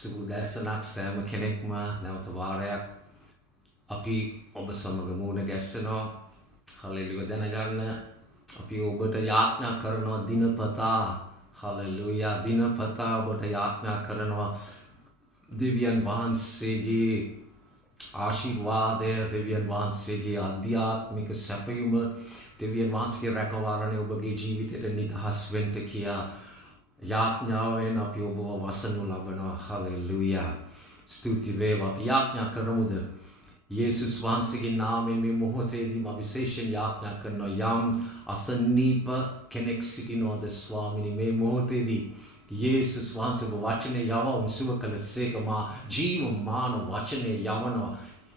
සුබදැසනක් සෑම කෙනෙක්ම නැවත වාරයක් අපි ඔබ සමග මුණ ගැස්සෙනවා. හලෙලුයා දැනගන්න අපි ඔබට යාඥා කරනවා දිනපතා. හලෙලුයා දිනපතා ඔබට යාඥා කරනවා දෙවියන් වහන්සේගේ ආශිර්වාදය, දෙවියන් වහන්සේගේ ආධ්‍යාත්මික සැපයුම, දෙවියන් වහන්සේගේ රැකවරණය ඔබගේ ජීවිතයට නිදහස් වෙන්න කියා යාඥාවෙන් අපි ඔබව වසනු ලබනවා. හලෙලුයා ස්තුති වේවා. අපි යාඥා කරමුද? යේසුස් වහන්සේගේ නාමයෙන් මේ මොහොතේදී මම විශේෂයෙන් යාඥා කරනවා යම් අසනීප කෙනෙක් සිටිනවද ස්වාමිනී මේ මොහොතේදී යේසුස් වහන්සේගේ වචනේ යවම සුව කළ සේකමා ජීවමාන වචනේ යවනවා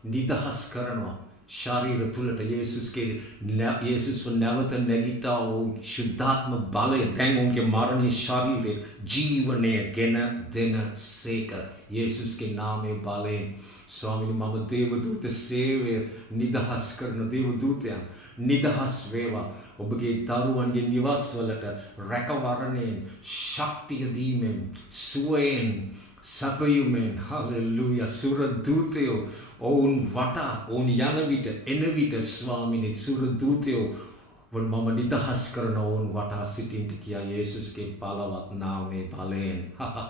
නිදහස් කරනවා ශරීර තුලට යේසුස්ව නැවත නැගිටා වූ ශුද්ධාත්ම බලය දැන් ඔවුන්ගේ මරණීය ශරීරයේ ජීවනය ගෙන දෙන සේක යේසුස්ගේ නාමයේ බලයෙන් ස්වාමීනි මම දේවදූත සේවය නිදහස් කරන දේවදූතයන් නිදහස් වේවා ඔබගේ දරුවන්ගේ නිවස්වලට රැකවරණයෙන් ශක්තිය දීමෙන් සුවයෙන් සපයුමෙන් හලෙලුයා සුර දූතයෝ ඔවුන් වටා ඔවුන් යන විට එන විට ස්වාමීනි සුර දූතයෝ මම නිදහස් කරන ඔවුන් වටා සිටින්ට කියා යේසුස්ගේ බලවත් නාමයේ බලයෙන්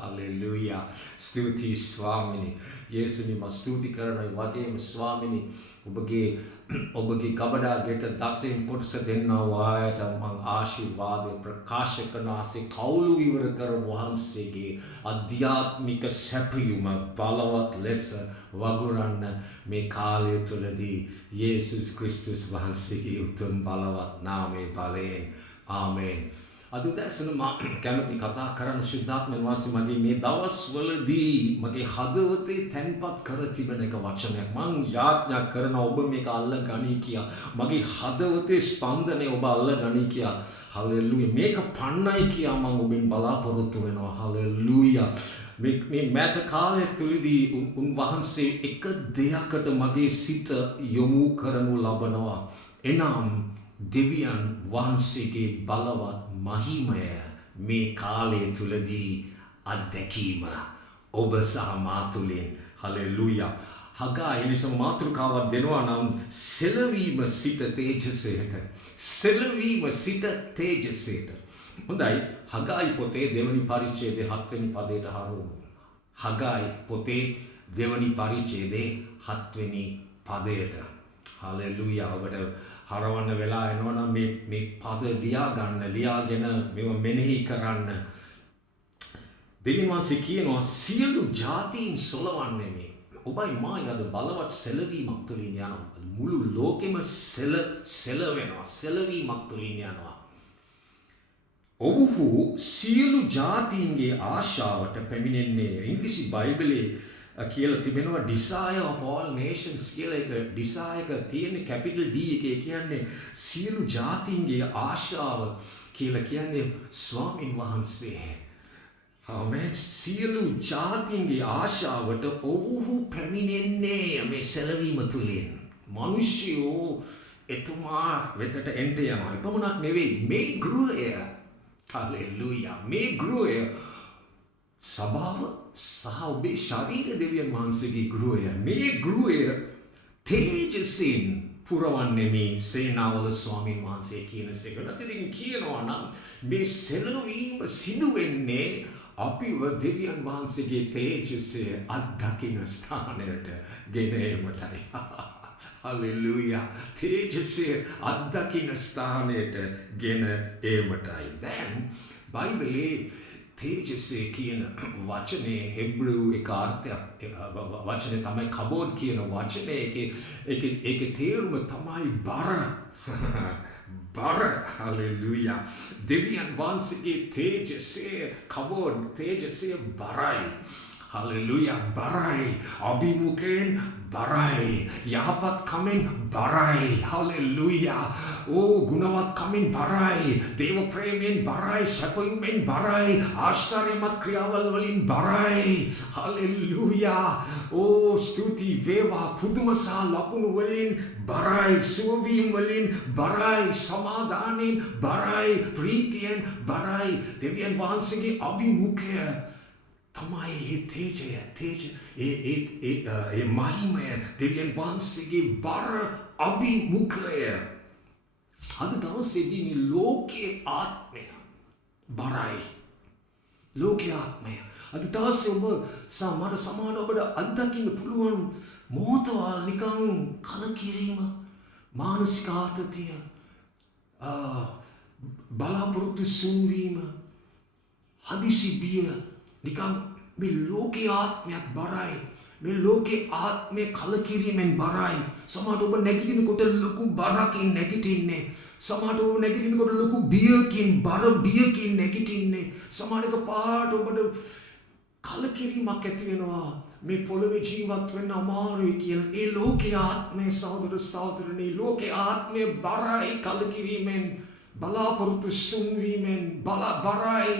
හලෙලුයා ස්තුති ස්වාමීනි යේසුනි මම ස්තුති කරනවා වගේම ස්වාමීනි ඔබගේ කබඩාගෙට දසෙන් කොටස දෙන්නා වායට මම ආශිර්වාදය ප්‍රකාශ කරන ආසේ කවුළු විවර කර වහන්සේගේ අධ්‍යාත්මික සැපයුම බලවත් ලෙස වගුරන්න මේ කාලය තුලදී යේසුස් ක්‍රිස්තුස් වහන්සේගේ උතුම් බලවත් නාමයේ බලයෙන් ආමෙන්. අද දැසන මම කැමති කතා කරන්න ශුද්ධාත්ම වාසී මගේ මේ දවස්වලදී මගේ හදවතේ තැන්පත් කර තිබෙන එක වචනයක් මම යාඥා කරන ඔබ මේක අල්ල ගනී කියා මගේ හදවතේ ස්පන්දනය ඔබ අල්ල ගනී කියා හලෙලුයා මේක පන්නයි කියා මම ඔබෙන් බලාපොරොත්තු වෙනවා හලෙලුයා මේ මෑත කාලය තුලදී උන්වහන්සේ එක දෙයකට මගේ සිත යොමු කරනු ලබනවා එනම් දෙවියන් වහන්සේගේ බලවත් මහිමය මේ කාලය තුලදී අත්දැකීම ඔබ සහ මා තුළින් හලෙලුයා හගායි එනිසා මාතෘකාවක් දෙනවා නම් සෙලවීම සිට තේජසයට සෙලවීම සිට තේජසයට හොඳයි හගායි පොතේ දෙවනි පරිච්ඡේදයේ 7 වෙනි පදයට හරවමු හගායි පොතේ දෙවනි පරිච්ඡේදයේ 7 වෙනි පදයට හලෙලුයා ඔබට හරවන්න වෙලා එනවා නම් මේ පද ලියාගෙන මේව මෙනෙහි කරන්න දෙවියන් වහන්සේ කියනවා සියලු ජාතීන් සොලවන්නේ මේ ඔබයි මායි අද බලවත් සෙලවීමක් තුළින් යනවා මුළු ලෝකෙම සෙලවෙනවා සෙලවීමක් තුළින් යනවා ඔව්හු සියලු ජාතීන්ගේ ආශාවට පැමිණෙන්නේ ඉංග්‍රීසි බයිබලයේ කියලා තිබෙනවා desire of all nations කියලා එක desire එක තියෙන capital D එකේ කියන්නේ සියලු ජාතීන්ගේ ආශාව කියලා කියන්නේ ස්වාමින් වහන්සේ. ආමෙන් සියලු ජාතීන්ගේ ආශාවට ඔව්හු පැමිණෙන්නේ මේ සැලවීම තුලින්. මිනිස්සු එතුමා වෙතට එන්ට යනවා. එපමණක් නෙවෙයි මේ ගෘහය හලෙලුයා මේ ගෘහය සභාව සහ ඔබේ ශරීර දෙවියන් වහන්සේගේ ගෘහය මේ ගෘහය තේජසින් පුරවන්නේ මේ සේනාවල ස්වාමීන් වහන්සේ කියන සෙකට ඉතින් කියනවා නම් මේ සෙලවීම සිදු වෙන්නේ අපිව දෙවියන් වහන්සේගේ තේජසය අත්දකින ස්ථානයට ගෙන ඒමටයි හලෙලුයා තේජසය අත්දකින ස්ථානයට ගෙන ඒමටයි දැන් බයිබලයේ තේජසේ කියන වචනේ හෙබ්‍රූ එක අර්ථයක් වචනේ තමයි කබෝඩ් කියන වචනේ ඒකේ තේරුම තමයි බර හලෙලුයා දෙවියන් වහන්සේගේ තේජසේ කබෝඩ් තේජසේ බරයි හලෙලුයා බරයි අභිමුඛයෙන් බරයි යහපත් කමෙන් බරයි හලෙලුයා ගුණවත් කමෙන් බරයි දේව ප්‍රේමයෙන් බරයි සැපයෙන් බරයි ආශ්චර්යමත් ක්‍රියාවල් වලින් බරයි හලෙලුයා ස්තුති වේවා පුදුම සහ ලකුණු වලින් බරයි සුවවීම වලින් බරයි සමාදානෙන් බරයි ප්‍රීතියෙන් බරයි දෙවියන් වහන්සේගේ අභිමුඛය තමයි ඒ තේජය ඒ මහිමය දෙවියන් වහන්සේගේ බර අභිමුඛය අද දවසේදී මේ ලෝකයේ ආත්මය බරයි ලෝකයේ ආත්මය අද දවසේ ඔබ සමාන ඔබට අත්දකින්න පුළුවන් මොහොතවල් නිකන් කලකිරීම මානසික ආතතිය බලාපොරොත්තු සුන්වීම හදිසි බිය නිකන් මේ ලෝකයේ ආත්මයක් බරයි මේ ලෝකයේ ආත්මය කලකිරීමෙන් බරයි සමහරට ඔබ නැගිටිනකොට ලොකු බරකින් නැගිටින්නේ සමහරට ඔබ නැගිටිනකොට ලොකු බියකින් බියකින් නැගිටින්නේ සමහරක පාට ඔබට කලකිරීමක් ඇති වෙනවා මේ පොළවේ ජීවත් වෙන්න අමාරුයි කියලා ඒ ලෝකයේ ආත්මය සහෝදර සහෝදරනි ලෝකයේ ආත්මය බරයි කලකිරීමෙන් බලාපොරොත්තු සුන්වීමෙන් බරයි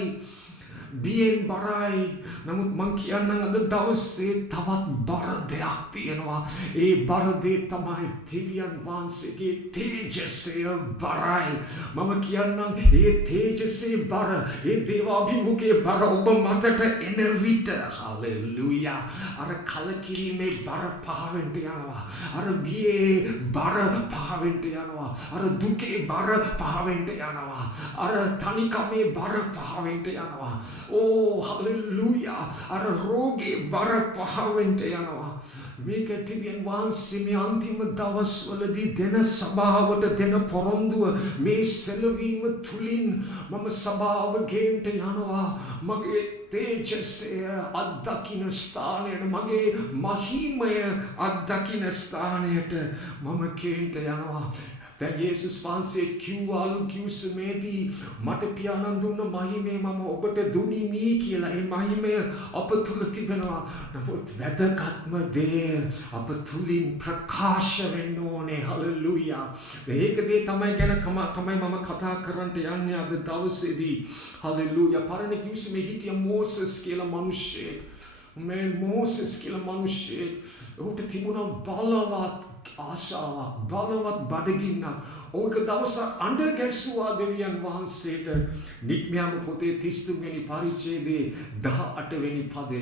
බියෙන් බරයි නමුත් මං කියන්නම් අද දවසේ තවත් බර දෙයක් තියෙනවා ඒ බර දේ තමයි දිව්‍යන් වහන්සේගේ තේජසය බරයි මම කියන්නම් ඒ තේජසේ බර ඒ දේවාභිමුඛයේ බර ඔබ මතට එන විට හලෙලූයා අර කලකිරීමේ බර පහවෙන්න යනවා අර බියේ බර පහවෙන්න යනවා අර දුකේ බර පහවෙන්න යනවා අර තනිකමේ බර පහවෙන්න යනවා Oh, hallelujah. අර රෝගේ බර පහවෙන්ට යනවා. මේක තිබෙන වහන්සේ මේ අන්තිම දවස්වලදී දෙන සභාවට දෙන පොරොන්දුව මේ සෙලවීම තුලින් මම සභාව ගේන්ට යනවා. මගේ තේජසය අත්දකින්න ස්ථානයට මගේ මහිමය අත්දකින්න ස්ථානයට මම ගේන්ට යනවා. දැන් යේසුස් වහන්සේ කිව්වලු කිව්සමේදී මට පියාණන් දුන්න මහිමේ මම ඔබට දුනිමි කියලා. ඒ මහිමය අප තුල තිබෙනවා. නමුත් වැදගත්ම දේ අප තුලින් ප්‍රකාශ වෙන්න ඕනේ. හලෙලූයා. මේක දේ තමයි මම කතා කරන්න යන්නේ අද දවසේදී. හලෙලූයා. පරණ කිව්සමේ හිටිය මෝසස් කියලා මිනිහෙක්. මේ මෝසස් කියලා මිනිහෙක්. ඔහුට තිබුණා බලවත් ආශාවක් බලවත් බඩගින්නක් ඕක දවසක් අඬ ගැස්සුවා දෙවියන් වහන්සේට නික්මයාම පොතේ 33 වෙනි පරිච්ඡේදයේ 18 වෙනි පදය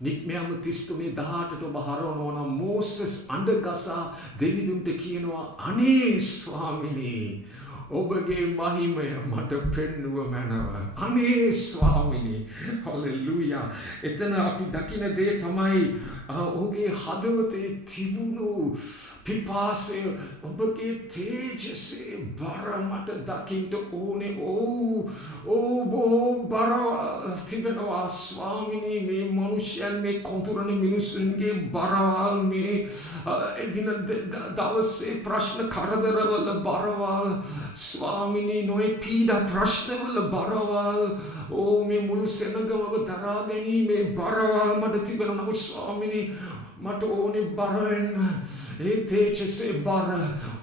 නික්මයාම 33 18ට ඔබ හරවනවා නම් මෝසස් අඬ ගසා දෙවිඳුන්ට කියනවා අනේ ස්වාමිනේ ඔබගේ මහිමය මට පෙන්නුව මැනව අනේ ස්වාමිනේ හලෙලූයා එතන අපි දකින දේ තමයි ඔහුගේ හදවතේ තිබුණු පිපාසය ඔබගේ තේජසේ බර මට දකින්න ඕනේ බර තිබෙනවා ස්වාමිනේ මේ මනුෂ්‍යයන් මේ කොඳුරන මිනිසුන්ගේ බරවල් මේ එදින දවසේ ප්‍රශ්න කරදරවල බරවල් ස්වාමිනේ නොයේ පීඩා ප්‍රශ්නවල බරවල් මේ මුළු සෙනගම දරා ගැනීමේ බරවල් මට තිබෙනවා නමුත් ස්වාමිනේ මට ඕනේ බරෙන් ඒ තේජසේ බර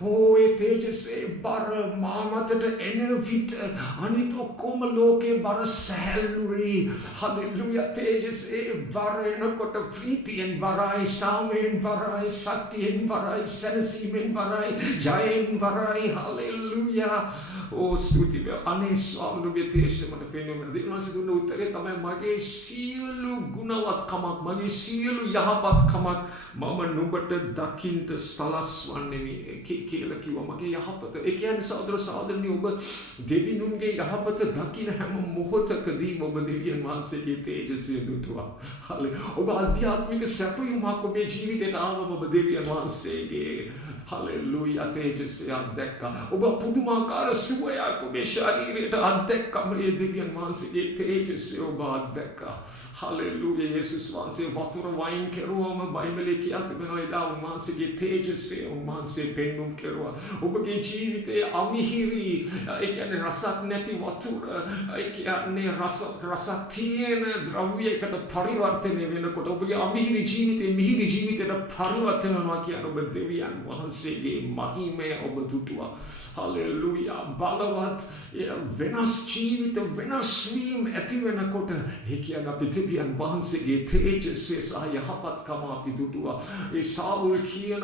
ඒ තේජසේ බර මාමතට එන විට අනිත් ඔක්කොම ලෝකේ බර සැහැල්ලුයි හලෙලූයා තේජසේ බර එනකොට ප්‍රීතියෙන් බරයි සාමයෙන් බරයි සත්‍යයෙන් බරයි සැනසීමෙන් බරයි ජයෙන් බරයි හලෙලූයා ස්තුති වේ අනේ ස්වාමීන් තේජසේ මට පෙන්වන්න දෙනවා දුන්න උත්තරේ තමයි මගේ සියලු ගුණවත්කමක් මගේ සියලු යහපත්කමක් මම නුඹට දකින්න සලස්වන්නේ කියලා කිව්වා මගේ යහපත. ඒ කියන්නේ සහෝදර සහෝදරනි ඔබ දෙවිඳුන්ගේ යහපත දකින්න හැම මොහොතකදීම ඔබ දෙවියන් වහන්සේගේ තේජසය දුටුවා. ඔබ ආධ්‍යාත්මික සැපයුමක් ඔබේ ජීවිතයට ආවම ඔබ දෙවියන් වහන්සේගේ හලෙලූයා තේජසය අත්දැක්කා. ඔබ පුදුමාකාර සුවයක් ඔබේ ශරීරයට අත්දැක්කම මේ දෙවියන් වහන්සේගේ තේජසය ඔබ අත්දැක්කා. හලෙලූයා යේසුස් වහන්සේ වතුර වයින් කෙරුවම බයිබලයේ කියා තිබෙනවා එදා උන්වහන්සේගේ තේජසය උන්වහන්සේ පෙන්වුම් කෙරුවා. ඔබගේ ජීවිතයේ අමිහිරි ඒ කියන්නේ රසක් නැති වතුර ඒ කියන්නේ රසක් තියෙන ද්‍රව්‍යයකට පරිවර්තනය වෙනකොට ඔබගේ අමිහිරි ජීවිතේ මිහිරි ජීවිතයට පරිවර්තන වෙනවා කියන ඔබ දෙවියන් වහන්සේගේ මහිමය ඔබ දුටුවා. හලෙලූයා බලවත් වෙනස් ජීවිත වෙනස් වීම ඇති වෙනකොට ඒ කියන්නේ අපි දෙවියන් වහන්සේගේ තේජස්සේ සහ යහපත්කම අපි දුටුවා. ඒ සාවුල් කියන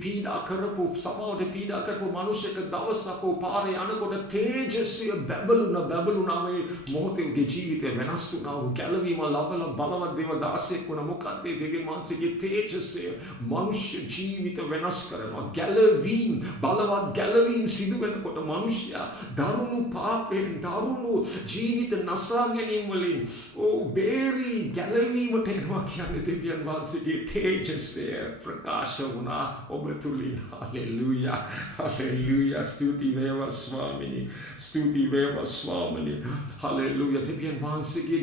පීඩා කරපු සමාවට පීඩා කරපු මිනිසෙක් දවසක් පාරේ යනකොට තේජස්සිය බබළුණා මේ මොහොතේ ජීවිතේ වෙනස් වුණා. ਉਹ ගැලවීම ලබලා බලවත් දේව දාසෙක් වුණා. මොකක්ද දෙවියන් වහන්සේගේ තේජස්සිය මනුෂ්‍ය ජීවිත වෙනස් කරනවා. ගැලවීම බලවත් ගැලවීම සිදු වෙනකොට මිනිසයා දරුණු පාපයෙන් දරුණු ජීවිත නසා ගැනීම වලින් බේරි ගැලවීමට එනවා කියන්නේ දෙවියන් වහන්සේගේ තේජස්සිය ප්‍රකාශ වුණා ඔබ තුලින්. හලෙලූයා හලෙලූයා ස්තුති වේවා ස්වාමිනී ස්තුති වේවා ස්වාමිනී හලෙලූයා. දෙවියන් වහන්සේගේ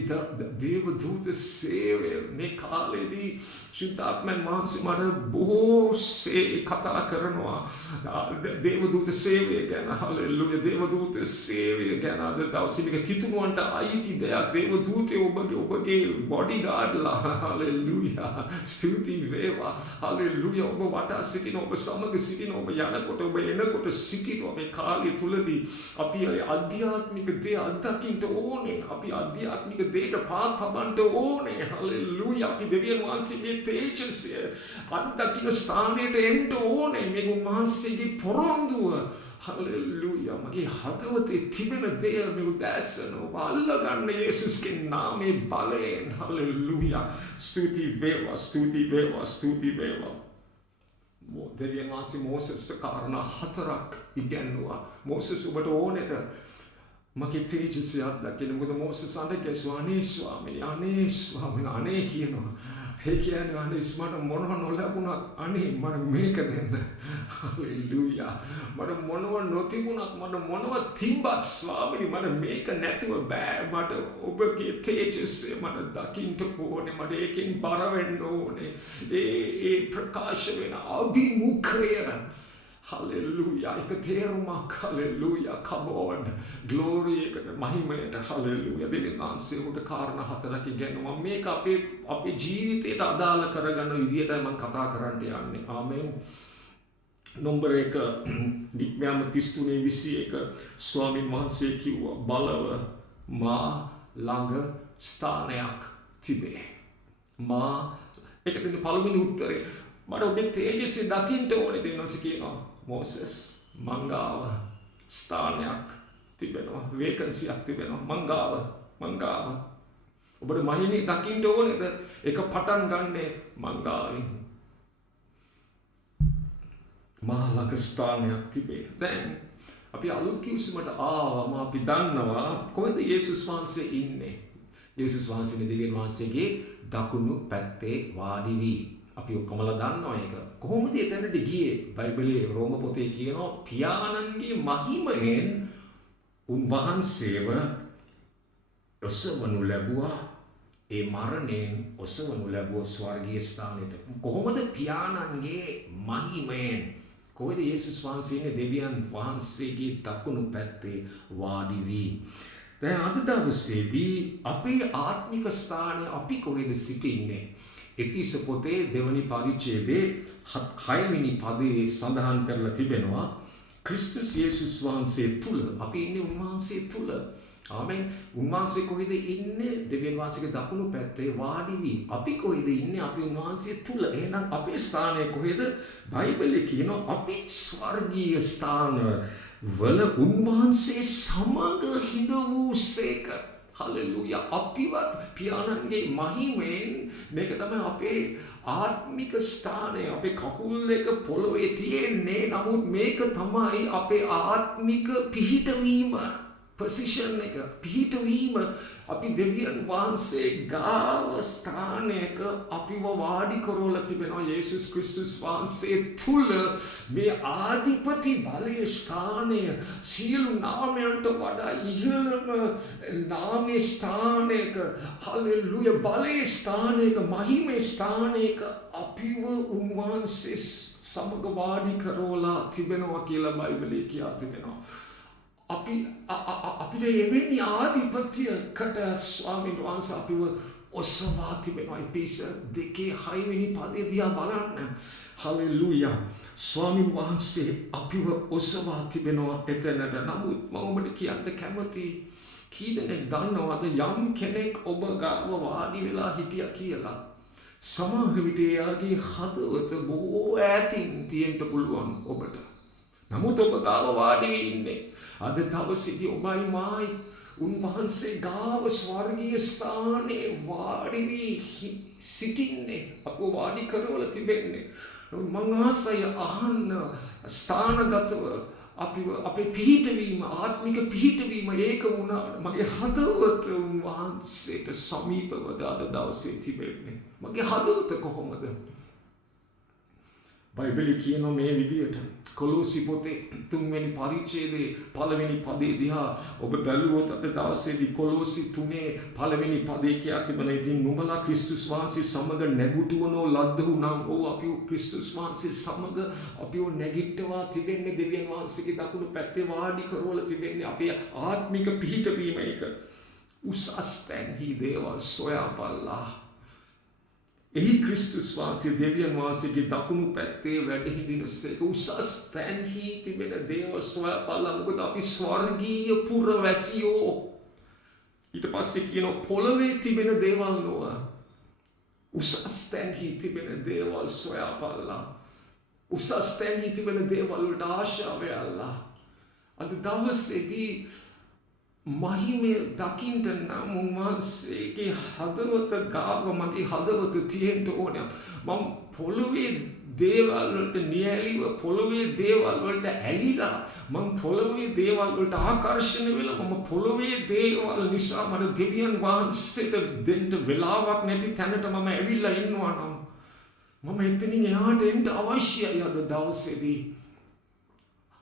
දේව දූත සේවය මේ කාලේදී සුද්ධාත්මයන් වහන්සේ මට බොහෝසේ කතා කරනවා දේව දූත සේවය ගැන. හලෙලූයා දේව දූත සේවය ගැන අද දවසේ කිතුණුවන්ට අයිති දෙයක්. දේව දූතයෝ ඔබගේ බොඩිගාඩ්ලා. හලෙලූයා ස්තුති වේවා හලෙලූයා. ඔබ වටා සිටින ඔබ සමග සිටින ඔබ යනකොට ඔබ එනකොට සිටින මේ කාලය තුලදී අපි ආධ්‍යාත්මික දේ අත්දකින්න ඕනේ. අපි ආධ්‍යාත්මික දේට පාත් තබන්න ඕනේ. හලෙලූයා. අපි දෙවියන් වහන්සේගේ තේජස්ය අත්දකින්න ස්ථානයට එන්න ඕනේ. මේ උන්වහන්සේගේ පොරොන්දුව. හලෙලූයා. මගේ හදවතේ තිබෙන දේ මේ උදැසන ඔබ අල්ලගන්න යේසුස්ගේ නාමයේ බලයෙන්. හලෙලූයා. ස්තුති වේවා ස්තුති වේවා ස්තුති වේවා. දෙවියන් වහන්සේ මෝසෙස්ට කාරණා 4ක් ඉගැන්නුවා. මෝසෙස් ඔබට ඕනේද මගේ තේජස්ය අත්දකින්න? මොකද මෝසෙස් අඬගැසුවා අනේ ස්වාමීනි අනේ කියනවා. ඒ කියන්නේ අනේ මට මොනව නොලැබුණත් අනේ මට මේක දෙන්න. හලෙලූයා. මට මොනව නොතිබුණත් මට මොනව තිබ්බත් ස්වාමීනි මට මේක නැතුව බෑ. මට ඔබගේ තේජස්ය මට දකින්න ඕනේ. මට ඒකෙන් බර වෙන්න ඕනේ. ඒ ප්‍රකාශ වෙන අභිමුඛය. Hallelujah. ඒක තේරුමක්. Hallelujah. කබෝඩ් ග්ලෝරි එකට මහිමයට. Hallelujah. දෙවියන් වහන්සේ උඩ කාරණා 4ක් ඉගෙනුවා. මේක අපේ ජීවිතයට අදාළ කරගන්න විදියටයි මම කතා කරන්න යන්නේ. ආමේන්. නම්බර 1 නික්මයන් 33:21 ස්වාමීන් වහන්සේ කිව්වා බලව මා ළඟ ස්ථානයක් තිබේ. මා ඒක දෙන පළවෙනි උත්තරේ. මට ඔබේ තේජස්ය දකින්න ඕනේ දෙන්නොස් කියනවා. මෝසෙස් මංගාව ස්ථානයක් තිබෙනවා. වේකන්සියක් තිබෙනවා. මංගාව ඔබට මහිමේ දකින්න ඕනේද? ඒක පටන් ගන්නේ මංගාවෙන්. මහලක ස්ථානයක් තිබේ. දැන් අපි අලුත් කිව්සමට ආවම අපි දන්නවා කොහෙද යේසුස් වහන්සේ ඉන්නේ. යේසුස් වහන්සේ දෙවියන් වහන්සේගේ දකුණු පැත්තේ වාඩි වී. අපි ඔක්කොමලා දන්නවා ඒක. කොහොමද එතනට ගියේ? බයිබලයේ රෝම පොතේ කියනවා පියාණන්ගේ මහිමයෙන් උන්වහන්සේව ඔසවනු ලැබුවා. ඒ මරණයෙන් ඔසවනු ලැබුවා ස්වර්ගීය ස්ථානෙට. කොහොමද පියාණන්ගේ මහිමයෙන්? කොහෙද යේසුස් වහන්සේ දෙවියන් වහන්සේගේ දකුණු පැත්තේ වාඩි වී. දැන් අද දවසේදී අපේ ආත්මික ස්ථානය අපි කොහෙද සිටින්නේ? එපිස පොතේ දෙවනි පරිච්ඡේදයේ 6 වෙනි පදයේ සඳහන් කරලා තිබෙනවා ක්‍රිස්තුස් යේසුස් වහන්සේ තුල අපි ඉන්නේ උන්වහන්සේ තුල. ආමෙන්. උන්වහන්සේ කොහෙද ඉන්නේ? දෙවියන් වහන්සේගේ දකුණු පැත්තේ වාඩි වී. අපි කොහෙද ඉන්නේ? අපි උන්වහන්සේ තුල. එහෙනම් අපේ ස්ථානය කොහෙද? බයිබලයේ කියනවා අපි ස්වර්ගීය ස්ථාන වල උන්වහන්සේ සමග හිඳ වූසේක. Hallelujah. අපිවත් පියාණන්ගේ මහිමෙන් මේක තමයි අපේ ආත්මික ස්ථානය. අපේ කකුල් දෙක පොළොවේ තියෙන්නේ. නමුත් මේක තමයි අපේ ආත්මික පිහිටවීම. position එක පිහිටවීම. අපි දෙවියන් වහන්සේ ගාව ස්ථානයක අපිව වාඩි කරවලා තිබෙනවා. යේසුස් ක්‍රිස්තුස් වහන්සේ තුල මේ ආධිපති බලයේ ස්ථානය සියලු නාමයන්ට වඩා ඉහළම නාමයේ ස්ථානයක හලෙලූයා බලයේ ස්ථානයක මහිමේ ස්ථානයක අපිව උන්වහන්සේ සමග වාඩි කරවලා තිබෙනවා කියලා බයිබලයේ කියා තිබෙනවා. අපිට එවැනි ආධිපත්‍යකට ස්වාමීන් වහන්සේ අපිව ඔසවා තිබෙනවා. එපේස 2:6 වෙනි පදේ දිහා බලන්න. හලෙලූයා. ස්වාමීන් වහන්සේ අපිව ඔසවා තිබෙනවා එතනට. නමුත් මම ඔබට කියන්න කැමතියි. කී දෙනෙක් දන්නවද යම් කෙනෙක් ඔබ ගාව වාඩි වෙලා හිටියා කියලා සමහර විට එයාගේ හදවත බොහෝ ඈතින් තියෙන්න පුළුවන් ඔබට. නමුත් ඔබ ගාව වාඩි වී ඉන්නේ. අද දවසේදී ඔබයි මායි උන්වහන්සේ ගාව ස්වර්ගීය ස්ථානයේ වාඩි වී සිටින්නේ. අපව වාඩි කරවල තිබෙන්නේ. මං ආසය අහන්න ස්ථානගතව අපේ පිහිටවීම ආත්මික පිහිටවීම ඒක වුණාට මගේ හදවත උන්වහන්සේට සමීපව අද දවසේ තිබෙන්නේ. මගේ හදවත කොහොමද? බයිබලයේ කියනවා මේ විදියට කොලොසි පොතේ 3 වෙනි පරිච්ඡේදයේ 1 වෙනි පදේ දිහා ඔබ බැලුවොත් අද දවසේදී කොලොසි 3 1 වෙනි පදේ කියා තිබෙනවා. ඉතින් නුඹලා ක්‍රිස්තුස් වහන්සේ සමග නැගුටුවනෝ ලද්දහු නම් අපි ක්‍රිස්තුස් වහන්සේ සමග අපිව නැගිට්ටවා තිබෙන්නේ. දෙවියන් වහන්සේගේ දකුණු පැත්තේ වාඩි කරවල තිබෙන්නේ. අපේ ආත්මික පිහිටවීම ඒක. උසස් තැන්හි දේවල් සොයාපල්ලා. එහි ක්‍රිස්තුස් වහන්සේ දෙවියන් වහන්සේගේ දකුණු පැත්තේ වැඩ හිඳිනසේක. උසස් තැන්හි තිබෙන දේවල් සොයාපල්ලා. මොකද අපි ස්වර්ගීය පුරවැසියෝ. ඊට පස්සේ කියනවා පොළවේ තිබෙන දේවල් නොව උසස් තැන්හි තිබෙන දේවල් සොයාපල්ලා. උසස් තැන්හි තිබෙන දේවල් වලට ආශාව වෙල්ලා. අද දවසේදී මහිමය දකින්ට නම් උන්වහන්සේගේ හදවත ගාව මගේ හදවත තියෙන්න ඕනේ. මම පොළොවේ දේවල් වලට නියැලිව පොළොවේ දේවල් වලට ඇලිලා මම පොළොවේ දේවල් වලට ආකර්ෂණය වෙලා මම පොළොවේ දේවල් නිසා මට දෙවියන් වහන්සේට දෙන්න වෙලාවක් නැති තැනට මම ඇවිල්ලා ඉන්නවා නම් මම එතනින් එහාට එන්න අවශ්‍යයි අද දවසේදී.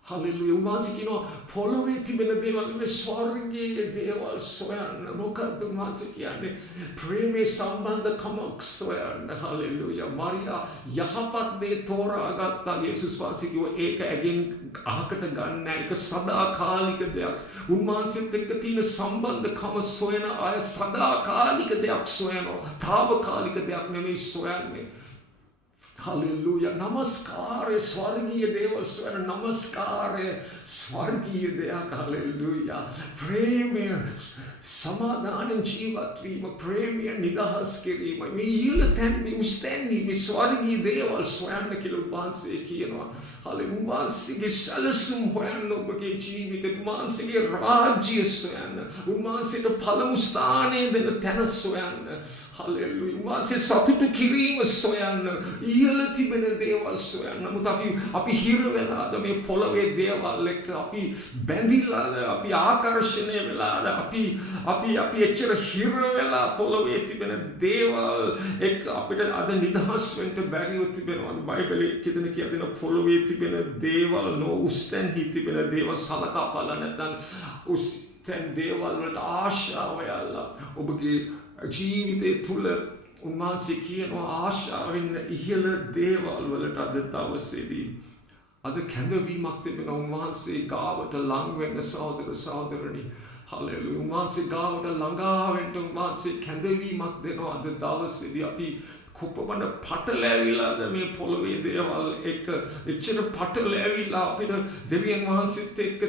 හලෙලුයා. උන්වහන්සේ කියනවා පොළොවේ තිබෙන දේවල් මේ ස්වර්ගීය දේවල් සොයන්න. මොකද උන්වහන්සේ කියන්නේ ප්‍රේමේ සම්බන්ධකමක් සොයන්න. හලෙලුයා. මරියා යහපත් දේ තෝරාගත්තා. යේසුස් වහන්සේ කිව්වා ඒක ඇගෙන් අහකට ගන්න ඒක සදාකාලික දෙයක්. උන්වහන්සේත් එක්ක තියෙන සම්බන්ධකම සොයන අය සදාකාලික දෙයක් සොයනවා. තාවකාලික දෙයක් නෙමෙයි සොයන්නේ. Hallelujah. Namaskare ස්වර්ගීය දේවල් සොයන නමස්කාරය ස්වර්ගීය දෙයක්. Hallelujah. ප්‍රේමය සමාදානෙන් ජීවත් වීම ප්‍රේමය නිදහස් කිරීම මේ ඊළ තැන් මේ උස්තැන්වීම මේ ස්වර්ගීය දේවල් සොයන්න කියලා උන්වහන්සේ කියනවා. Hallelujah. උන්වහන්සේගේ සැලසුම් හොයන්න ඔබගේ ජීවිතේ උන්වහන්සේගේ රාජ්‍ය සොයන්න උන්වහන්සේට පළමු ස්ථානය දෙන තැන සොයන්න. Hallelujah. උන්වහන්සේ සතුටු කිරීම සොයන්න ඉහළ තිබෙන දේවල් සොයන්න. නමුත් අපි හිර වෙලාද මේ පොළවේ දේවල් එක්ක අපි බැඳිලාද අපි ආකර්ෂණය වෙලාද අපි එච්චර හිර වෙලා පොළවේ තිබෙන දේවල් එක්ක අපිට අද නිදහස් වෙන්න බැරිව තිබෙනවා. බයිබලයේ කියදෙන පොළවේ තිබෙන දේවල් උස්තැන්හි තිබෙන දේවල් සලකා බලන්න නැත්නම් උස්තැන් දේවල් වලට ආශාව යල්ලා ඔබගේ ජීවිතේ තුල උන්වහන්සේ කියනවා ආශාවෙන් ඉහළ දේවල් වලට අද දවසේදී අද කැඳවීමක් තිබෙන උන්වහන්සේ ගාවට ලං වෙන්න සහෝදර සහෝදරනි. හලෙලුයා. උන්වහන්සේ ගාවට ළඟා වෙන්න උන්වහන්සේ කැඳවීමක් දෙනවා. අද දවසේදී අපි කොපමණ පටලැවිලාද මේ පොළොවේ දේවල් එක්ක එච්චර පටලැවිලා අපිට දෙවියන් වහන්සේත් එක්ක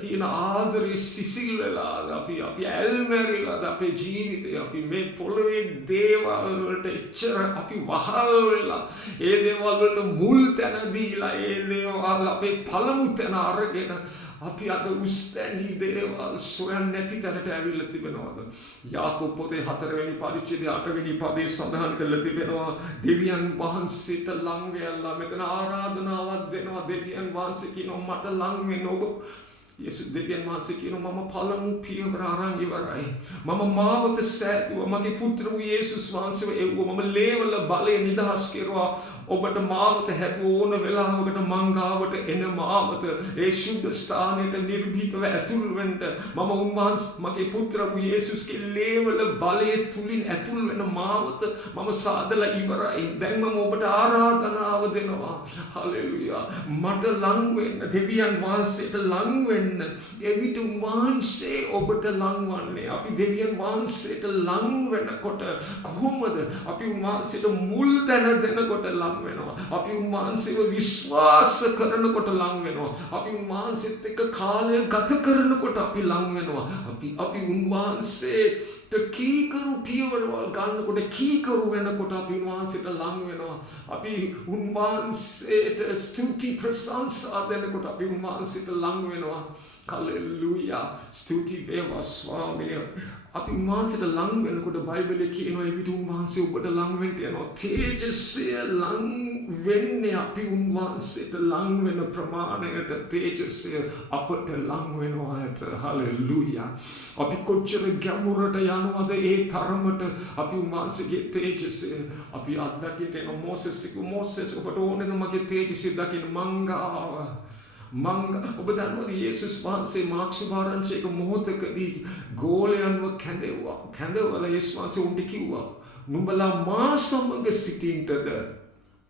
තියෙන ආදරේ සිසිල් වෙලාද අපි ඇල්මැරිලාද අපේ ජීවිතේ අපි මේ පොළොවේ දේවල් වලට එච්චර අපි වහල් වෙලා ඒ දේවල් වලට මුල් තැන දීලා ඒ දේවල් අපේ පළමු තැන අරගෙන අපි අද උස්තැන්හි දේවල් සොයන්නේ නැති තැනට ඇවිල්ලා තිබෙනවද? යාකෝබ පොතේ 4 වෙනි පරිච්ඡේදයේ 8 වෙනි පදේ සඳහන් කරලා තිබෙනවා දෙවියන් වහන්සේට ලං වෙලා මෙතන ආරාධනාවක් දෙනවා. දෙවියන් වහන්සේ කියනවා මට ලං වෙන්න ඔබ යේසුස් දෙවියන් වහන්සේ කියනවා මම පළමු පියවර අරන් ඉවරයි. මම මාවත සෑදුවා. මගේ පුත්‍ර වූ යේසුස් වහන්සේව එව්වා. මම ලේවල බලය නිදහස් කෙරුවා. ඔබට මාවත හැදුව ඕන වෙලාවකට මං ගාවට එන මාවත ඒ ශුද්ධ ස්ථානයට නිර්භීතව ඇතුල් වෙන්න මම උන්වහන්සේ මගේ පුත්‍ර වූ යේසුස්ගේ ලේවල බලය තුලින් ඇතුල් වෙන මාවත මම සාදලා ඉවරයි. දැන් මම ඔබට ආරාධනාව දෙනවා. හලෙලුයා. මට ලං වෙන්න දෙවියන් වහන්සේට ලං වෙන්න වෙන්න. එවිට උන්වහන්සේ ඔබට ලං වන්නේ. අපි දෙවියන් වහන්සේට ලං වෙනකොට කොහොමද? අපි උන්වහන්සේට මුල් දැන දෙනකොට ලං වෙනවා. අපි උන්වහන්සේව විශ්වාස කරනකොට ලං වෙනවා. අපි උන්වහන්සේත් එක්ක කාලය ගත කරනකොට අපි ලං වෙනවා. අපි උන්වහන්සේට කීකරු පියවරවල් ගන්නකොට කීකරු වෙනකොට අපි උන්වහන්සේට ලං වෙනවා. අපි උන්වහන්සේට ස්තුති ප්‍රශංසා දෙනකොට අපි උන්වහන්සේට ලං වෙනවා. හලෙලූයා. ස්තුති වේවා ස්වාමීනි. අපි උන්වහන්සේට ලං වෙනකොට බයිබලයේ කියනවා එවිට උන්වහන්සේ ඔබට ලං වෙන්න යනවා. තේජසය ලං වෙන්නේ අපි උන්වහන්සේට ලං වෙන ප්‍රමාණයට තේජසය අපට ලං වෙනවා ඇත. හලෙලූයා. අපි කොච්චර ගැඹුරට යනවද ඒ තරමට අපි උන්වහන්සේගේ තේජසය අපි අත්දකින්න යන මොසෙස් ඔබට ඕනේද මගේ තේජසය දකින්න ඔබ දන්නවද යේසුස් වහන්සේ මාක්ෂුභාරංචයක මොහොතකදී ගෝලයන්ව කැඳවලා යේසුස් වහන්සේ උන්ට කිව්වා නුඹලා මා සමග සිටින්නටද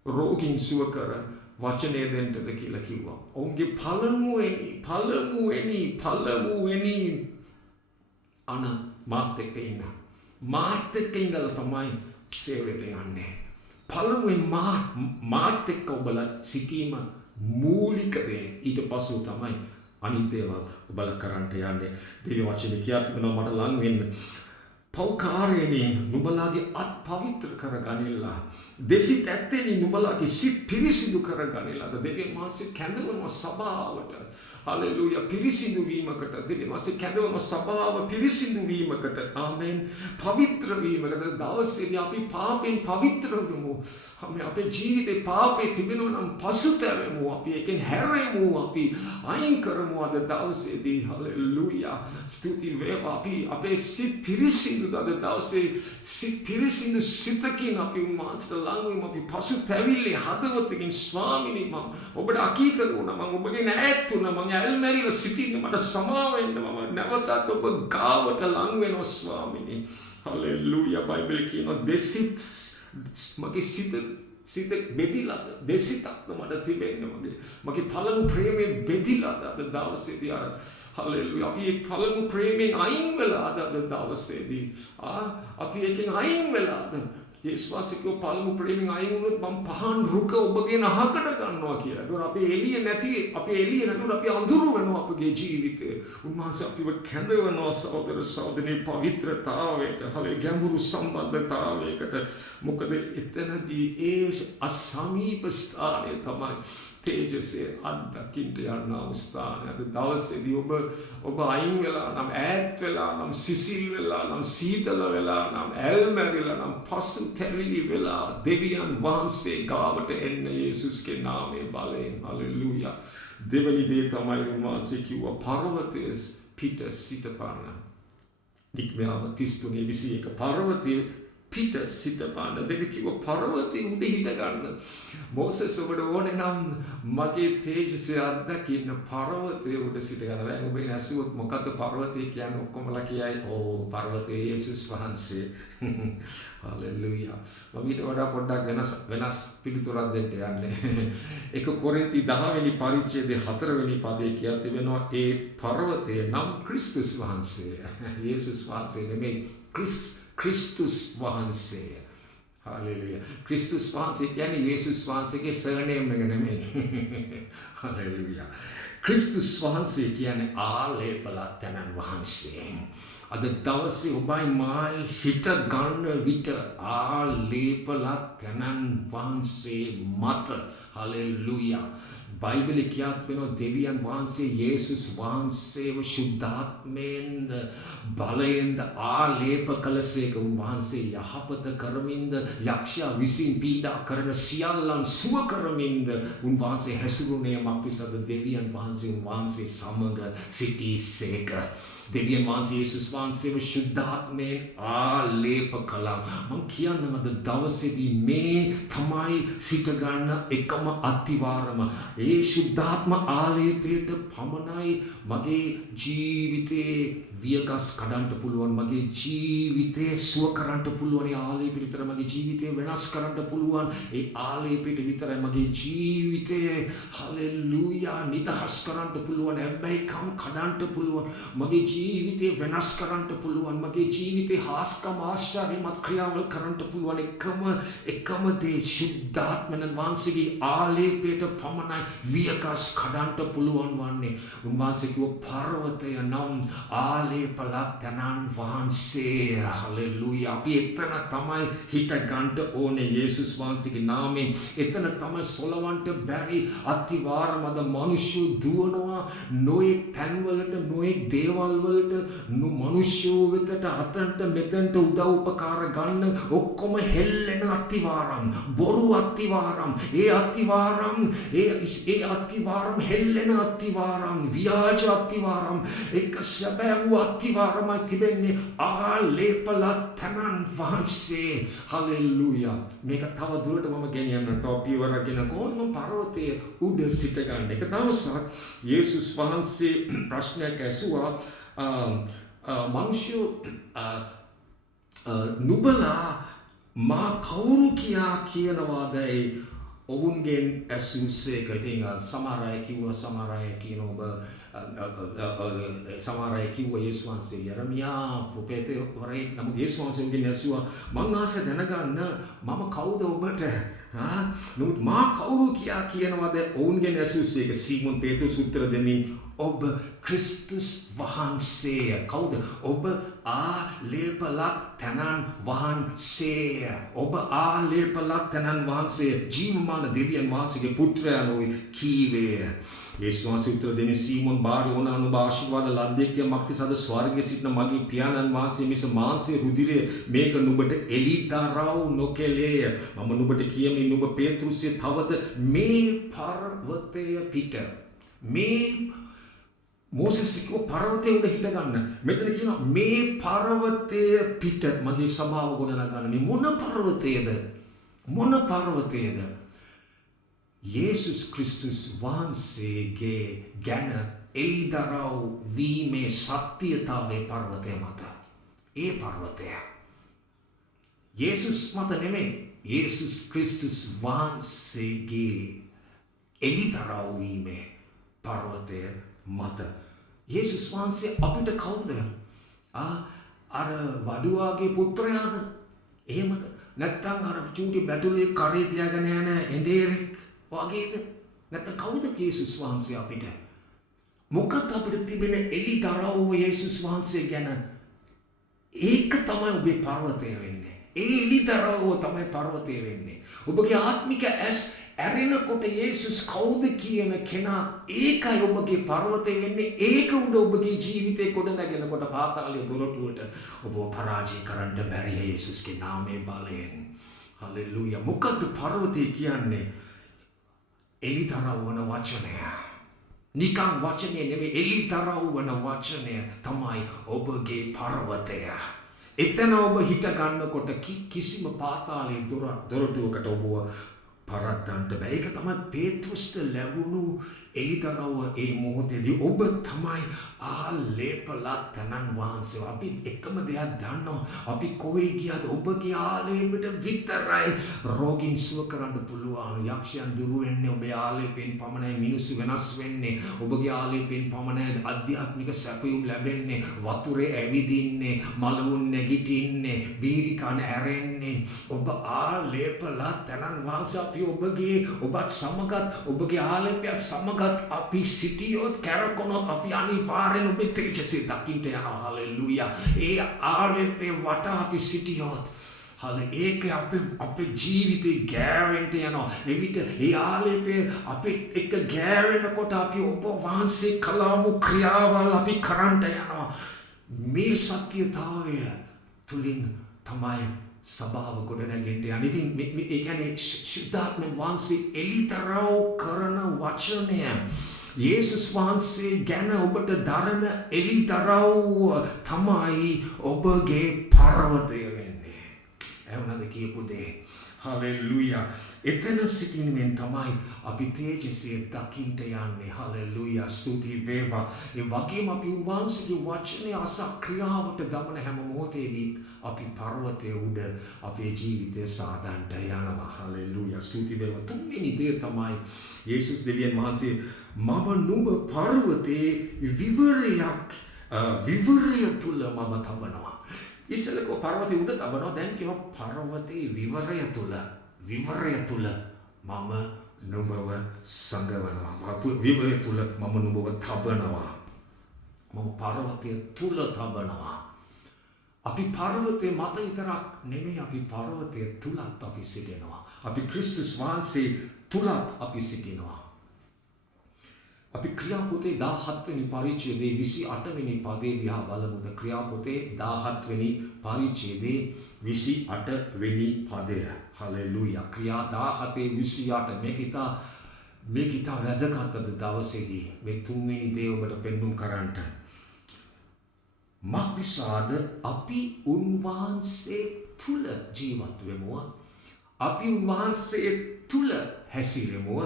රෝගීන් සුව කර වචනය දෙන්නටද කියලා කිව්වා. ඔවුන්ගේ පළමුවෙනි අන මාත් එක්ක ඉඳලා තමයි සේවයට යන්නේ. පළමුවෙන් මාත් එක්ක ඔබලා සිටීම මූලික දේ. ඊට පස්සෙ තමයි අනිත් දේවල් ඔබලා කරන්නට යන්නේ. දෙවියන් වචනේ කියා තිබෙනවා මට ලං වෙන්න. පෞකාරයනි නුඹලාගේ අත් පවිත්‍ර කරගනිලා. දෙසිත ඇත්තෙනි නුඹලාගේ සිත් පිරිසිදු කරගනිලා. දෙවියන් වහන්සේ කැඳවන සභාවට හලෙලූයා පිරිසිදු වීමකට දෙවියන් වහන්සේ කැඳවන සභාව පිරිසිදු වීමකට ආමෙන් පවිත්‍ර වීමකට දවසේදී අපි පාපෙන් පවිත්‍ර වෙමු. අපේ ජීවිතේ පාපේ තිබෙනවා නම් පසුතැවෙමු. අපි එකෙන් හැරෙමු. අපි අයින් කරමු අද දවසේදී හලෙලූයා. ස්තුති වේවා. අපි අපේ සිත් පිරිසිදු අද දවසේ සිත් පිරිසිදු සිතකින් අපි උන්වහන්සේට ලං වෙමු. අපි පසුතැවිලි හදවතකින් ස්වාමීනි මම ඔබට අකීකරු වුණා. මම ඔබගෙන් ඈත් වුණා. මම ඇල්මැරිලා සිටින්න මට සමාව වෙන්න. මම නැවතත් ඔබ ගාවට ලං වෙනවා ස්වාමීනි. හලෙලූයා. බයිබල් කියනවා දෙසිත මගේ සිත බෙදිලාද දෙසිතක්ද මට තිබෙන්නේ මගේ පළමු ප්‍රේමයෙන් බෙදිලාද අද දවසේදී හලෙලූයා. අපි ඒ පළමු ප්‍රේමයෙන් අයින් වෙලාද අද දවසේදී අපි එකෙන් අයින් වෙලාද යේසුස් වහන්සේ පළමු ප්‍රේමයෙන් අයින් වුණොත් මම පහන් රුක ඔබගේ නහකට ගන්නවා කියලා. ඒතකොට අපි එළිය නැතුව අපි අඳුරු වෙනවා අපගේ ජීවිතේ. උන්වහන්සේ අපිව කැඳවනවා සහෝදර සහෝදරී පවිත්‍රතාවයට. හලේ ගැඹුරු සම්බන්ධතාවයකට. මොකද එතනදී ඒ අසමීප ස්ථානය තමයි තේජසේ අත්දකින්න යන ස්ථානය. අද දවසේදී ඔබ අයින් වෙලා නම් ඈත් වෙලා නම් සිසිල් වෙලා නම් සීතල වෙලා නම් ඇල්මැරිලා නම් පසුතැවිලි වෙලා දෙවියන් වහන්සේ ගාවට එන්න යේසුස්ගේ නාමයෙන් බලයෙන්. හලෙලූයා. දෙවනි දේ තමයි උන්වහන්සේ කිව්වා පර්වතයේ පිට සිටපන්න. නික්මයාම 33:21 පර්වතයේ පිට සිටපන්න. දෙක කිව්වා පර්වතයේ උඩ හිට ගන්න. මෝසෙස් ඔබට ඕනේ නම් මගේ තේජසය අත්දකින්න පර්වතයේ උඩ සිට ගන්න. දැන් ඔබෙන් ඇසුවොත් මොකද්ද පර්වතය කියන්නේ? ඔක්කොමලා කියයි පර්වතයේ යේසුස් වහන්සේ. හලෙලූයා. මම ඊට වඩා පොඩ්ඩක් වෙනස් පිළිතුරක් දෙන්න යන්නේ. 1 කොරින්ති 10 වෙනි පරිච්ඡේදයේ 4 වෙනි පදයේ කියලා තිබෙනවා ඒ පර්වතය නම් ක්‍රිස්තුස් වහන්සේ. යේසුස් වහන්සේ නෙමෙයි ක්‍රිස්තුස් වහන්සේ. හලෙලූයා. ක්‍රිස්තුස් වහන්සේ කියන්නේ යේසුස් වහන්සේගේ සර්නේම් එක නෙමෙයි. හලෙලූයා. ක්‍රිස්තුස් වහන්සේ කියන්නේ ආලේපලත්තනන් වහන්සේ. අද දවසේ ඔබයි මායි හිත ගන්න විට ආලේපලත්තනන් වහන්සේ මත. හලෙලූයා. බයිබලයේ කියා තිබෙනවා දෙවියන් වහන්සේ යේසුස් වහන්සේව ශුද්ධාත්මයෙන්ද බලයෙන්ද ආලේප කළසේක. උන්වහන්සේ යහපත කරමින්ද යක්ෂයා විසින් පීඩා කරන සියල්ලන් සුව කරමින්ද උන්වහන්සේ හැසිරුණේ මක්විසද දෙවියන් වහන්සේ උන්වහන්සේ සමග සිටීසේක. දෙවියන් වහන්සේ යේසුස් වහන්සේව ශුද්ධාත්මයෙන් ආලේප කළා. මම කියන්නම් අද දවසේදී මේ තමයි සිට ගන්න එකම අත්තිවාරම. ඒ ශුද්ධාත්ම ආලේපයට පමණයි මගේ ජීවිතේ වියගස් කඩන්න පුළුවන්. මගේ ජීවිතේ සුව කරන්න පුළුවන්. ඒ ආලේපෙ විතර මගේ ජීවිතේ වෙනස් කරන්න පුළුවන්. ඒ ආලේපෙට විතරයි මගේ ජීවිතේ හලෙලූයා නිදහස් කරන්න පුළුවන්. හැබැයි කම් කඩන්න පුළුවන්. මගේ ජීවිතේ වෙනස් කරන්න පුළුවන්. මගේ ජීවිතේ හාස්කම් ආශ්චර්යමත් ක්‍රියාවල් කරන්න පුළුවන්. එකම දේ ශුද්ධාත්මයන් වහන්සේගේ ආලේපයට පමණයි වියගස් කඩන්න පුළුවන් වන්නේ. උන්වහන්සේ කිව්ව පර්වතය නම් ආලේපලත්තනන් වහන්සේ. හලෙලූයා. අපි එතන තමයි හිට ගන්න ඕනේ යේසුස් වහන්සේගේ නාමයෙන්. එතන තමයි සොලවන්ට බැරි අතිවාරමද මිනිස්සු දුවනවා නොයෙක් තැන්වලට නොයෙක් දේවල් වලට මිනිස්සු වෙතට අතන්ට මෙතන්ට උදව් උපකාර ගන්න ඔක්කොම හෙල්ලෙන අතිවාරම්, බොරු අතිවාරම්, ඒ අතිවාරම් හෙල්ලෙන අතිවාරම්, ව්‍යාජ අතිවාරම්, එක සැබෑ වූ අතිවාරමයි තිබෙන්නේ ආලේපලත්තනන් වහන්සේ. හලෙලූයා. මේක තව දුරට මම ගෙනියන්න තව පියවරගෙන කොහොම පර්වතයේ උඩ සිට ගන්න. එක දවසක් යේසුස් වහන්සේ ප්‍රශ්නයක් ඇසුවා. මිනිස්සු නුඹලා මා කවුරු කියා කියනවාදයි ඔවුන්ගෙන් ඇසුසේක. ඉතින් සමහර අය කිව්වා, සමහර අය කියන ඔබ සමහර අය කිව්වා යේසුස් වහන්සේ යරමියා ප්‍රොෆෙටවරයෙක්. නමුත් යේසුස් වහන්සේගෙන් ඇසුවා මං ආසෙ දැනගන්න මම කවුද ඔබට? නමුත් මා කවුරු කියා කියනවාද ඔවුන්ගෙන් ඇසුසේක. සීමොන් පේතුරුස් උත්තර දෙමින් ඔබ ක්‍රිස්තුස් වහන්සේ. කවුද? ඔබ ආලේපලත්තනන් වහන්සේ. ඔබ ආලේපලත්තනන් වහන්සේ ජීවමාන දෙවියන් වහන්සේගේ පුත්‍රයාණෝයි කීවේ. යේසුස් වහන්සේ උත්තර දෙමින් සීමොන් බාරියෝනා නුඹ ආශිර්වාද ලද්දෙක් මක්නිසාද ස්වර්ගයේ සිටින මගේ පියාණන් වහන්සේ මිස මාංශයේ රුධිරය මේක නුඹට එලිදරව් නොකෙලේය. මම නුඹට කියමි නුඹ පේතෘස්සේ තවද මේ පර්වතය පිට මේ මෝසෙස් කිව්ව පර්වතයේ උඩ හිට ගන්න. මෙතන කියනවා මේ පර්වතය පිට මගේ සභාව ගොඩනගා ගන්න. මේ මොන පර්වතයේද? මොන පර්වතයේද? යේසුස් ක්‍රිස්තුස් වහන්සේගේ ගැන එලිදරව් වීමේ සත්‍යතාවේ පර්වතය මත. ඒ පර්වතය යේසුස් මත නෙමෙයි. යේසුස් ක්‍රිස්තුස් වහන්සේගේ එලිදරව් වීමේ පර්වතය මත. යේසුස් වහන්සේ අපිට කවුද? අර වඩුවාගේ පුත්‍රයාද? එහෙමද? නැත්නම් අර චූටි බැටළුවේ කරේ තියාගෙන යන එඬේරෙක් වගේද? නැත්නම් කවුද යේසුස් වහන්සේ අපිට? මොකද අපිට තිබෙන එලිදරව් යේසුස් වහන්සේ ගැන? ඒක තමයි ඔබේ පර්වතය වෙන්නේ. ඒ එලිදරව් තමයි පර්වතය වෙන්නේ. ඔබගේ ආත්මික ඇස් ඇරෙනකොට යේසුස් කවුද කියන කෙනා ඒකයි ඔබගේ පර්වතය වෙන්නේ. ඒක උඩ ඔබගේ ජීවිතේ කොට නැගෙනකොට පාතාලයේ දොරටුවට ඔබ පරාජය කරන්න බැරි යේසුස්ගේ නාමයේ බලයෙන්. හලෙලූයා. මොකද්ද පර්වතය කියන්නේ? එලිදරව් වන වචනය. නිකන් වචනය නෙවෙයි, එලිදරව් වන වචනය තමයි ඔබගේ පර්වතය. එතන ඔබ හිට ගන්නකොට කිසිම පාතාලයේ දොරටුවකට ඔබව පරද්දන්න බෑ. ඒක තමයි පේතෘස්ට ලැබුණු එලිදරව්. ඒ මොහොතේදී ඔබ තමයි ආලේපලත්තනන් වහන්සේ. අපි එකම දෙයක් දන්නවා. අපි කොහේ ගියද ඔබගේ ආලේපෙට විතරයි රෝගීන් සුව කරන්න පුළුවන්. යක්ෂයන් දුරු වෙන්නේ ඔබේ ආලේපෙන් පමණයි. මිනිස්සු වෙනස් වෙන්නේ ඔබගේ ආලේපෙන් පමණයි. ආධ්‍යාත්මික සැපයුම් ලැබෙන්නේ. වතුරේ ඇවිදින්නේ, මලවුන් නැගිටින්නේ, බීරි කන ඇරෙන්නේ ඔබ ආලේපලත්තනන් වහන්සේ. ඔබගේ ඔබත් සමගත් ඔබගේ ආලේපයත් සමගත් අපි සිටියොත් කැරකොනොත් අපි අනිවාර්යෙන් ඔබේ තේජසය දකින්න යනවා. හලෙලූයා. ඒ ආලේපේ වටා අපි සිටියොත් ඒක අපේ ජීවිතේ ගෑවෙන්න යනවා. එවිට ඒ ආලේපේ අපේ එක ගෑවෙනකොට අපි ඔබ වහන්සේ කළා වූ ක්‍රියාවල් අපි කරන්න යනවා. මේ සත්‍යතාවය තුලින් තමයි සභාව ගොඩනැගෙන්න යන්නේ. ඉතින් ඒ කියන්නේ ශුද්ධාත්ම වහන්සේ එලිදරව් කරන වචනය යේසුස් වහන්සේ ගැන ඔබට දරන එළිදරව් තමයි ඔබගේ පර්වතය වෙන්නේ. ඇවුනද කියපු දේ? හලෙලූයා. එතන සිටින්නෙන් තමයි අපි තේජසේ දකින්ට යන්නේ. හලෙලූයා. ස්තුති වේවා. ඒ වගේම අපි උන්වහන්සේගේ වචනේ අසා ක්‍රියාවට දමන හැම මොහොතේදී අපි පර්වතයේ උඩ අපේ ජීවිතය සාදන්ට යනවා. හලෙලූයා. ස්තුති වේවා. තුන්වෙනි දේ තමයි යේසුස් දෙවියන් වහන්සේ මම නුඹ පර්වතයේ විවරය තුල මම තබනවා. ඉස්සෙල්ලා කෝ පර්වතයේ උඩ තබනවා. දැන් කියනවා පර්වතයේ විවරය තුල මම නුඹව සංගවනවා. විවරය තුල මම නුඹව තබනවා. මම පර්වතයේ තුල තබනවා. අපි පර්වතයේ මත විතරක් නෙමෙයි, අපි පර්වතයේ තුලත් අපි සිටිනවා. අපි ක්‍රිස්තුස් වහන්සේ තුලත් අපි සිටිනවා. අපි ක්‍රියාපොතේ 17 වෙනි පරිච්ඡේදයේ 28 වෙනි පදේ දිහා බලමුද? ක්‍රියාපොතේ 17 වෙනි පරිච්ඡේදයේ 28 වෙනි පදය. හලෙලූයා. ක්‍රියා 17 28 මේක ඉතා වැදගත් දවසේදී මේ තුන්වෙනි දේ ඔබට පෙන්වුම් කරන්නට. මක්නිසාද අපි උන්වහන්සේ තුල ජීවත් වෙමු. අපි උන්වහන්සේ තුල හැසිරෙමු.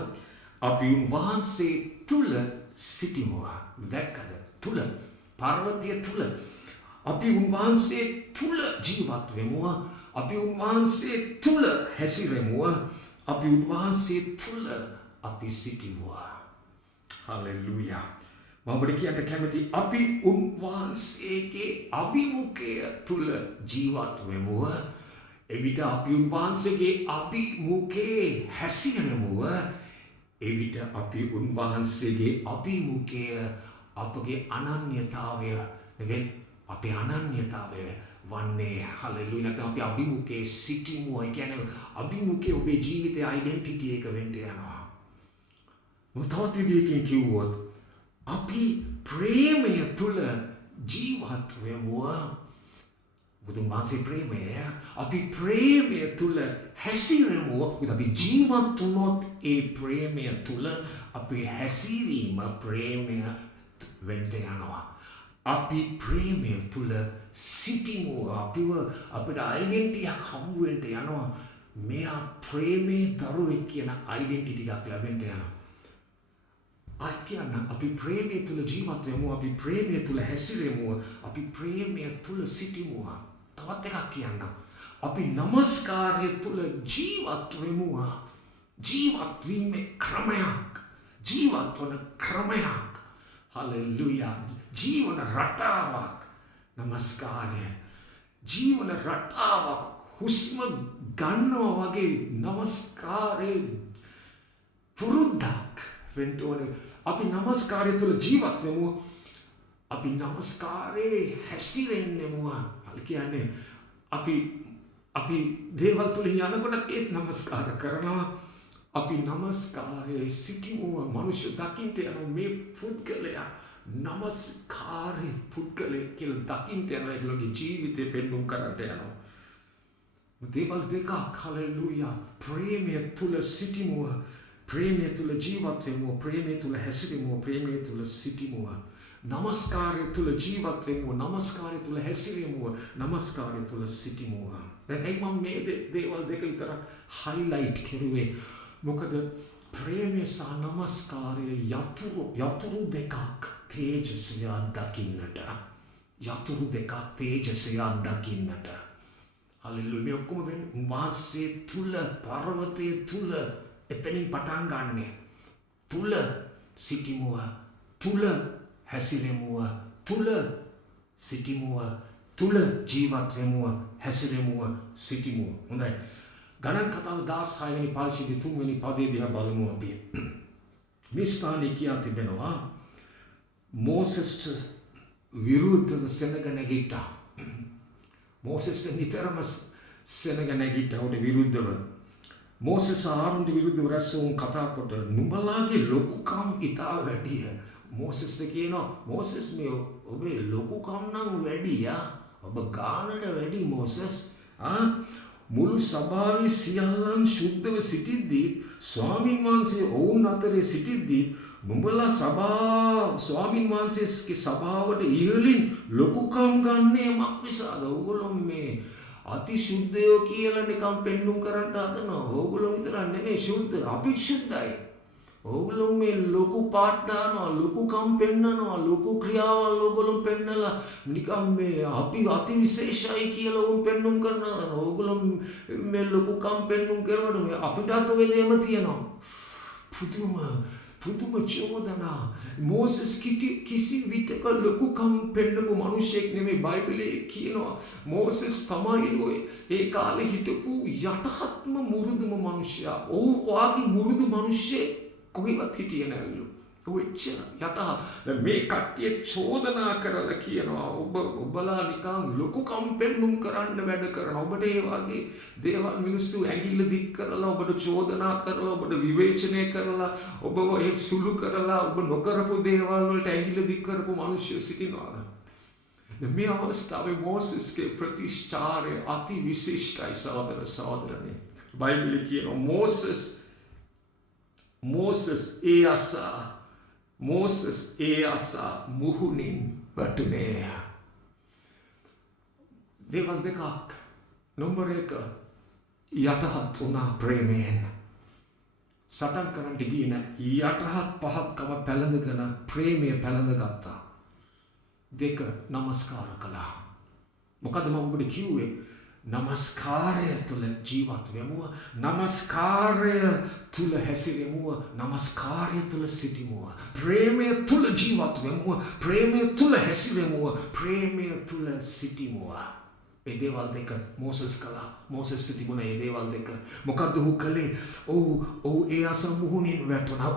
අපි උන්වහන්සේ තුල සිටිමු. දැක්කද? තුල පර්වතය තුල අපි උන්වහන්සේ තුල ජීවත් වෙමු. අපි උන්වහන්සේ තුල හැසිරෙමු. අපි උන්වහන්සේ තුල අපි සිටිමු. හලෙලූයා. මම ඔබට කියන්න කැමති අපි උන්වහන්සේගේ අභිමුඛය තුල ජීවත් වෙමු. එවිට අපි උන්වහන්සේගේ අභිමුඛයේ හැසිරෙමු. එවිට අපි උන්වහන්සේගේ අභිමුඛය අපගේ අනන්‍යතාවය අපේ අනන්‍යතාවය වන්නේ. හලෙලූයා. නැත්නම් අපි අභිමුඛයේ සිටිමු. ඒ කියන්නේ අභිමුඛයේ ඔබේ ජීවිතයේ ඩෙන්ටිටි එක වෙන්න යනවා. තවත් විදිහකින් කිව්වොත් අපි ප්‍රේමය තුල ජීවත් වෙමු. බුදුන් වහන්සේ ප්‍රේමය. අපි ප්‍රේමය තුල හැසිරෙමු. අපි ජීවත් වුණොත් ඒ ප්‍රේමය තුල අපේ හැසිරීම ප්‍රේමය වෙන්න යනවා. අපි ප්‍රේමය තුල සිටිමු. අපිට ඩෙන්ටිටියක් හම්බ වෙන්න යනවා. මෙයා ප්‍රේමයේ දරුවෙක් කියන ඩෙන්ටිටි එකක් ලැබෙන්න යනවා. අපි ප්‍රේමය තුල ජීවත් වෙමු. අපි ප්‍රේමය තුල හැසිරෙමු. අපි ප්‍රේමය තුල සිටිමු. තවත් එකක් කියන්න. අපි නමස්කාරය තුල ජීවත් වෙමු. ජීවත් වීමේ ක්‍රමයක්. ජීවත් වන ක්‍රමයක්. හලෙලූයා. ජීවන රටාවක්. නමස්කාරය. ජීවන රටාවක්. හුස්ම ගන්නවා වගේ නමස්කාරයේ පුරුද්දක් වෙන්න ඕනේ. අපි නමස්කාරය තුල ජීවත් වෙමු. අපි නමස්කාරයේ හැසිරෙන්නෙමු. කියන්නේ අපි දේවල් තුලින් යනකොට ඒත් නමස්කාර කරනවා. අපි නමස්කාරයේ සිටිමු. මනුෂ්‍ය දකින්ට යන මේ පුද්ගලයා නමස්කාරයේ පුද්ගලයෙක් කියලා දකින්ට යන ඒගොල්ලෝගේ ජීවිතේ පෙන්වුම් කරන්නට යනවා. දේවල් දෙකක්. හලෙලූයා. ප්‍රේමය තුල සිටිමු. ප්‍රේමය තුල ජීවත් වෙමු. ප්‍රේමය තුල හැසිරෙමු. ප්‍රේමය තුල සිටිමු. නමස්කාරය තුල ජීවත් වෙමු. නමස්කාරය තුල හැසිරෙමු. නමස්කාරය තුල සිටිමු. දැන් මම මේ දේවල් දෙක විතර highlight කරුවේ. මොකද ප්‍රේමය සහ නමස්කාරය යතුරු දෙකක් තේජසය දකින්නට. යතුරු දෙකක් තේජසය දකින්නට. හලෙලූයා. මේ ඔක්කොම වෙන්නේ වාසයේ තුල, පර්වතයේ තුල. එතනින් පටන් ගන්නෙ. තුල සිටිමු. තුල හැසිරෙමු. තුල සිටිමු. තුල ජීවත් වෙමු. හැසිරෙමු. සිටිමු. හොඳයි. ගණන් කතාව 16 වෙනි පරිච්ඡේදයේ 3 වෙනි පදයේ දිහා බලමු අපි. මේ ස්ථානයේ කියා තිබෙනවා මෝසෙස්ට විරුද්ධව සෙනග නැගිට්ටා. මෝසෙස් නිතරම සෙනග නැගිට්ටා උට විරුද්ධව. මෝසෙස් ආරොන්ට විරුද්ධව රැස් වුන් කතා කොට නුඹලාගේ ලොකුකම් ඉතා වැඩිය. මෝසෙස්ට කියනවා මෝසෙස් මේ ඔබේ ලොකුකම් නම් වැඩි. ඔබ ගානට වැඩි මෝසෙස්. මුළු සභාවේ සියල්ලන් සුද්ධව සිටිද්දී ස්වාමීන් වහන්සේ ඔවුන් අතරේ සිටිද්දී මුඹලා ස්වාමීන් වහන්සේගේ සභාවට ඉහළින් ලොකුකම් ගන්නේ මක් නිසාද? ඕගොල්ලෝ මේ අතිශුද්ධයෝ කියලා නිකම් පෙන්නුම් කරන්න හදනවා. ඕගොල්ලෝ විතරක් නෙමෙයි ශුද්ධ, අපි ශුද්ධයි. ඕගොල්ලෝ මේ ලොකු පාට දානවා, ලොකුකම් පෙන්නනවා, ලොකු ක්‍රියාවල් ඕගොල්ලෝ පෙන්නලා නිකම් මේ අපි අති විශේෂයි කියලා උන් පෙන්නුම් කරනවා. ඕගොල්ලෝ මේ ලොකුකම් පෙන්නුම් කරනකොට මේ අපිටත් ඔය දේම තියෙනවා. පුදුම චෝදනා. මෝසස් කිසි විටක ලොකුකම් පෙන්නපු මිනිසෙක් නෙමෙයි. බයිබලයේ කියනවා මෝසස් තමයිලු ඒ කාලේ හිටපු යටහත්ම මුරුදුම මිනිසයා. ඔව් වාගේ මුරුදු මිනිසෙක් කොහෙවත් හිටියේ නැල්ලු. ඔච්චර යටහත්. මේ කට්ටිය චෝදනා කරලා කියනවා ඔබලා නිකන් ලොකුකම් පෙන්නුම් කරන්න වැඩ කරනවා. ඔබට ඒ වගේ දේවල් මිනිස්සු ඇඟිල්ල දික් කරලා ඔබට චෝදනා කරලා ඔබට විවේචනය කරලා ඔබ ඒ සුළු කරලා ඔබ නොකරපු දේවල් වලට ඇඟිල්ල දික් කරපු මිනිස්සු සිටිනවා. මේ අවස්ථාවේ මෝසස්ගේ ප්‍රතිචාරය අති විශිෂ්ටයි සහෝදර සහෝදරනි. බයිබලයේ කියනවා Moses ඒ අසා මුහුණින් වැටුනේ. දේවල් දෙකක්. නම්බර් 1 යටහත් වුණා ප්‍රේමයෙන්. සටන් කරන්න ගියේ නැහැ. යටහත් පහක්කම පැලඳගෙන ප්‍රේමය පැලඳගත්තා. 2 නමස්කාර කළා. මොකද මම ඔබට කිව්වේ නමස්කාරය තුළ ජීවත් වෙමුව, නමස්කාරය තුළ හැසිරෙමුව, නමස්කාරය තුළ සිටිමුව, ප්‍රේමය තුළ ජීවත් වෙමුව, ප්‍රේමය තුළ හැසිරෙමුව, ප්‍රේමය තුළ සිටිමුව. ඒ දේවල් දෙක මෝසස් කළා. මෝසස් තිබුණ ඒ දේවල් දෙක. මොකද්ද ඔහු කළේ? ඔව් ඒ අසා මුහුණින් වැටුණා.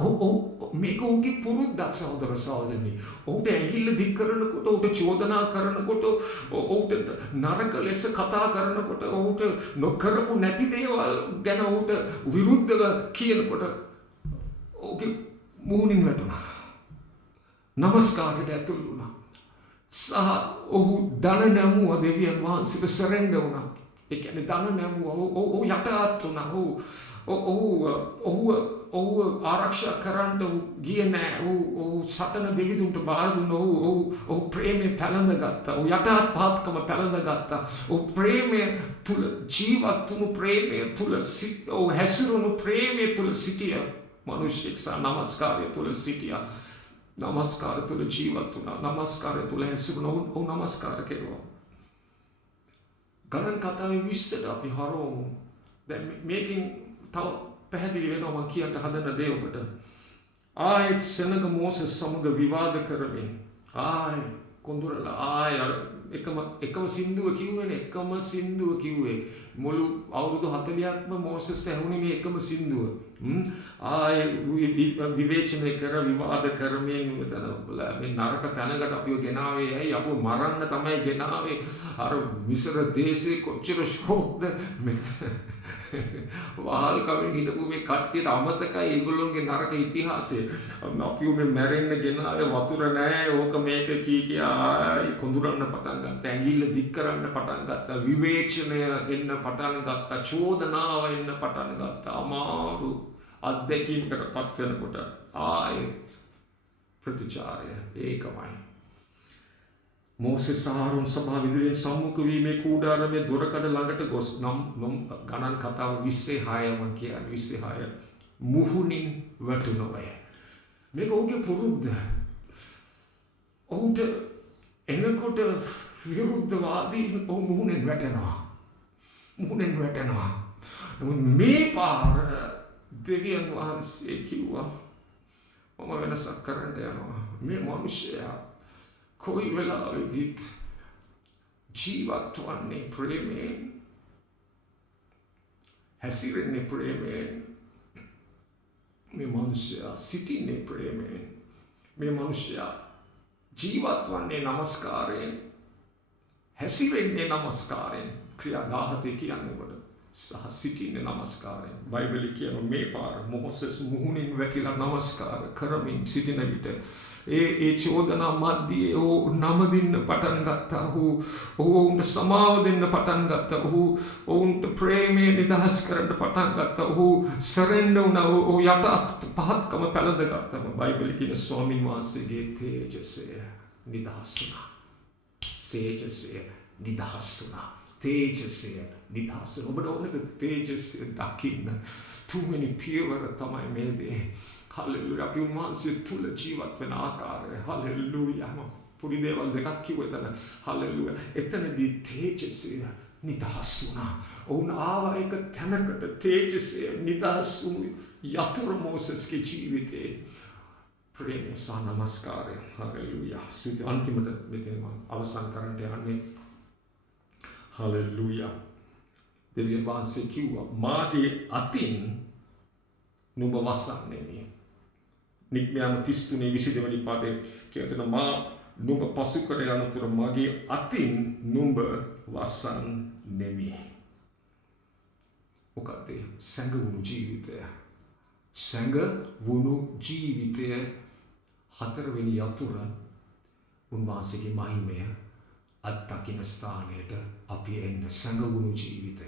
මේක ඔහුගේ පුරුද්දක් සහෝදර සහෝදරනි. ඔහුට ඇඟිල්ල දික් කරනකොට, ඔහුට චෝදනා කරනකොට, ඔහුට නරක ලෙස කතා කරනකොට, ඔහුට නොකරපු නැති දේවල් ගැන ඔහුට විරුද්ධව කියනකොට ඔහුගේ මුහුණින් වැටුණා. නමස්කාරයට ඇතුල් වුණා. සහ ඔහු දන නැමුවා දෙවියන් වහන්සේට සරෙන්ඩර් වුණා. ඒ කියන්නේ දන නැමුවා. ඔහු යටහත් වුණා. ඔහු ආරක්ෂා කරන්න ගියේ නෑ. ඔහු සතන දෙවිදුන්ට බාර දුන්නා. ඔහු ප්‍රේමය පැලඳගත්තා. ඔහු යටහත් පහත්කම පැලඳගත්තා. ඔහු ප්‍රේමය තුල ජීවත් වුණු, ප්‍රේමය තුල ඔහු හැසිරුණු, ප්‍රේමය තුල සිටියා. මිනිසෙක් සහ නමස්කාරය තුල සිටියා. නමස්කාර තුළ ජීවත් වුණා. නමස්කාරය තුළ හැසිරුණා. ඔහු නමස්කාර කෙරුවා. ගණන් කතාවේ 20ට අපි හරවමු. දැන් මේකෙන් තව පැහැදිලි වෙනවා මම කියන්න හදන දේ ඔබට. ආයෙත් සෙනග මෝසස් සමග විවාද කරමින් කොඳුරලා එකම සින්දුව කිව්වේනේ. එකම සින්දුව කිව්වේ. මුළු අවුරුදු 40ක්ම මෝසස් ඇහුනේ මේ එකම සින්දුව. විවේචනය කර විවාද කරමින් මෙතන මේ නරක තැනකට අපිව ගෙනාවේ ඇයි? අපව මරන්න තමයි ගෙනාවේ. අර මිසර දේශේ කොච්චර ශෝක්ද වහල් කමින් හිටපු මේ කට්ටියට අමතකයි ඒගොල්ලෝගේ නරක ඉතිහාසය. අපිව මේ මැරෙන්න ගෙනාවේ වතුර නැහැ. ඕක මේක කියා කොඳුරන්න පටන් ගත්තා. ඇඟිල්ල දික් කරන්න පටන් ගත්තා. විවේචනය එන්න පටන් ගත්තා. චෝදනාව එන්න පටන් ගත්තා. අමාරු අත්දැකීමකට පත් වෙනකොට ආයෙත් ප්‍රතිචාරය ඒකමයි. මෝසෙස් ආරෝන් සභාව ඉදිරියෙන් සම්මුඛ වීමේ කූඩාරමේ දොරකඩ ළඟට ගොස් ගණන් කතාව 26 මම කියන්නේ 26 මුහුණින් වැටුණෝය. මේක ඔහුගේ පුරුද්ද. ඔහුට එනකොට විරුද්ධවාදී ඔහු මුහුණෙන් වැටෙනවා. මේ පාර දෙවියන් වහන්සේ කිව්වා මම වෙනසක් කරන්න යනවා. මේ මිනිසයා කොයි වෙලාවෙදිත් ජීවත් වන්නේ ප්‍රේමයෙන්, හැසිරෙන්නේ ප්‍රේමයෙන්. මේ මිනිසයා සිටින්නේ ප්‍රේමයෙන්. මේ මිනිසයා ජීවත් වන්නේ නමස්කාරයෙන්, හැසිරෙන්නේ නමස්කාරයෙන්. ක්‍රියා 17 කියන්නේ කොට සහ සිටින්නේ නමස්කාරයෙන්. බයිබලයේ කියන මේ පාර මොසස් මුහුණින් වැටිලා නමස්කාර කරමින් සිටින විට ඒ චෝදනා මැද්දේ නම දෙන්න පටන් ගත්තා. ඔවුන්ට සමාව දෙන්න පටන් ගත්තා. ඔවුන්ට ප්‍රේමය නිදහස් කරන්න පටන් ගත්තා. සරෙන්ඩර් වුණා. යට පහත්කම පැලඳගත්තම බයිබලයේ කියන ස්වාමීන් වහන්සේගේ තේජසය නිදහස් වුණා. තේජසය නිදහස් වුණා. තේජසය නිදහස් වුණා. ඔබට ඕනද තේජසය දකින්න? තුන්වෙනි පියවර තමයි මේ දේ. හලෙලුයා. අපි උන්වහන්සේ තුල ජීවත් වෙන ආකාරය. හලෙලුයා. පොඩි දේවල් දෙකක් කිව්ව එතන. හලෙලුයා. එතනදී තේජසය නිදහස් වුණා. ඔවුන් ආවා එක තැනකට තේජසය නිදහස් වුණු යතුරු මෝසස්ගේ ජීවිතේ. ප්‍රේමය සහ නමස්කාරය. හලෙලුයා. ස්තුති. අන්තිමට මෙතන අවසන් කරන්න යන්නේ. හලෙලුයා. දෙවියන් වහන්සේ කිව්වා මාගේ අතින් නුඹ වසන්නේ. නික්මයාම 33 22 වෙනි පදේ කියනවා මා නුඹ පසු කර යනතුරු මගේ අතින් නුඹ වසන්නේ. මොකද සංගවුණු ජීවිතය. සංගවුණු ජීවිතය හතරවෙනි යතුර උන්වහන්සේගේ මහිමය අත්දකින ස්ථානයට අපි එන්න. සංගවුණු ජීවිතය.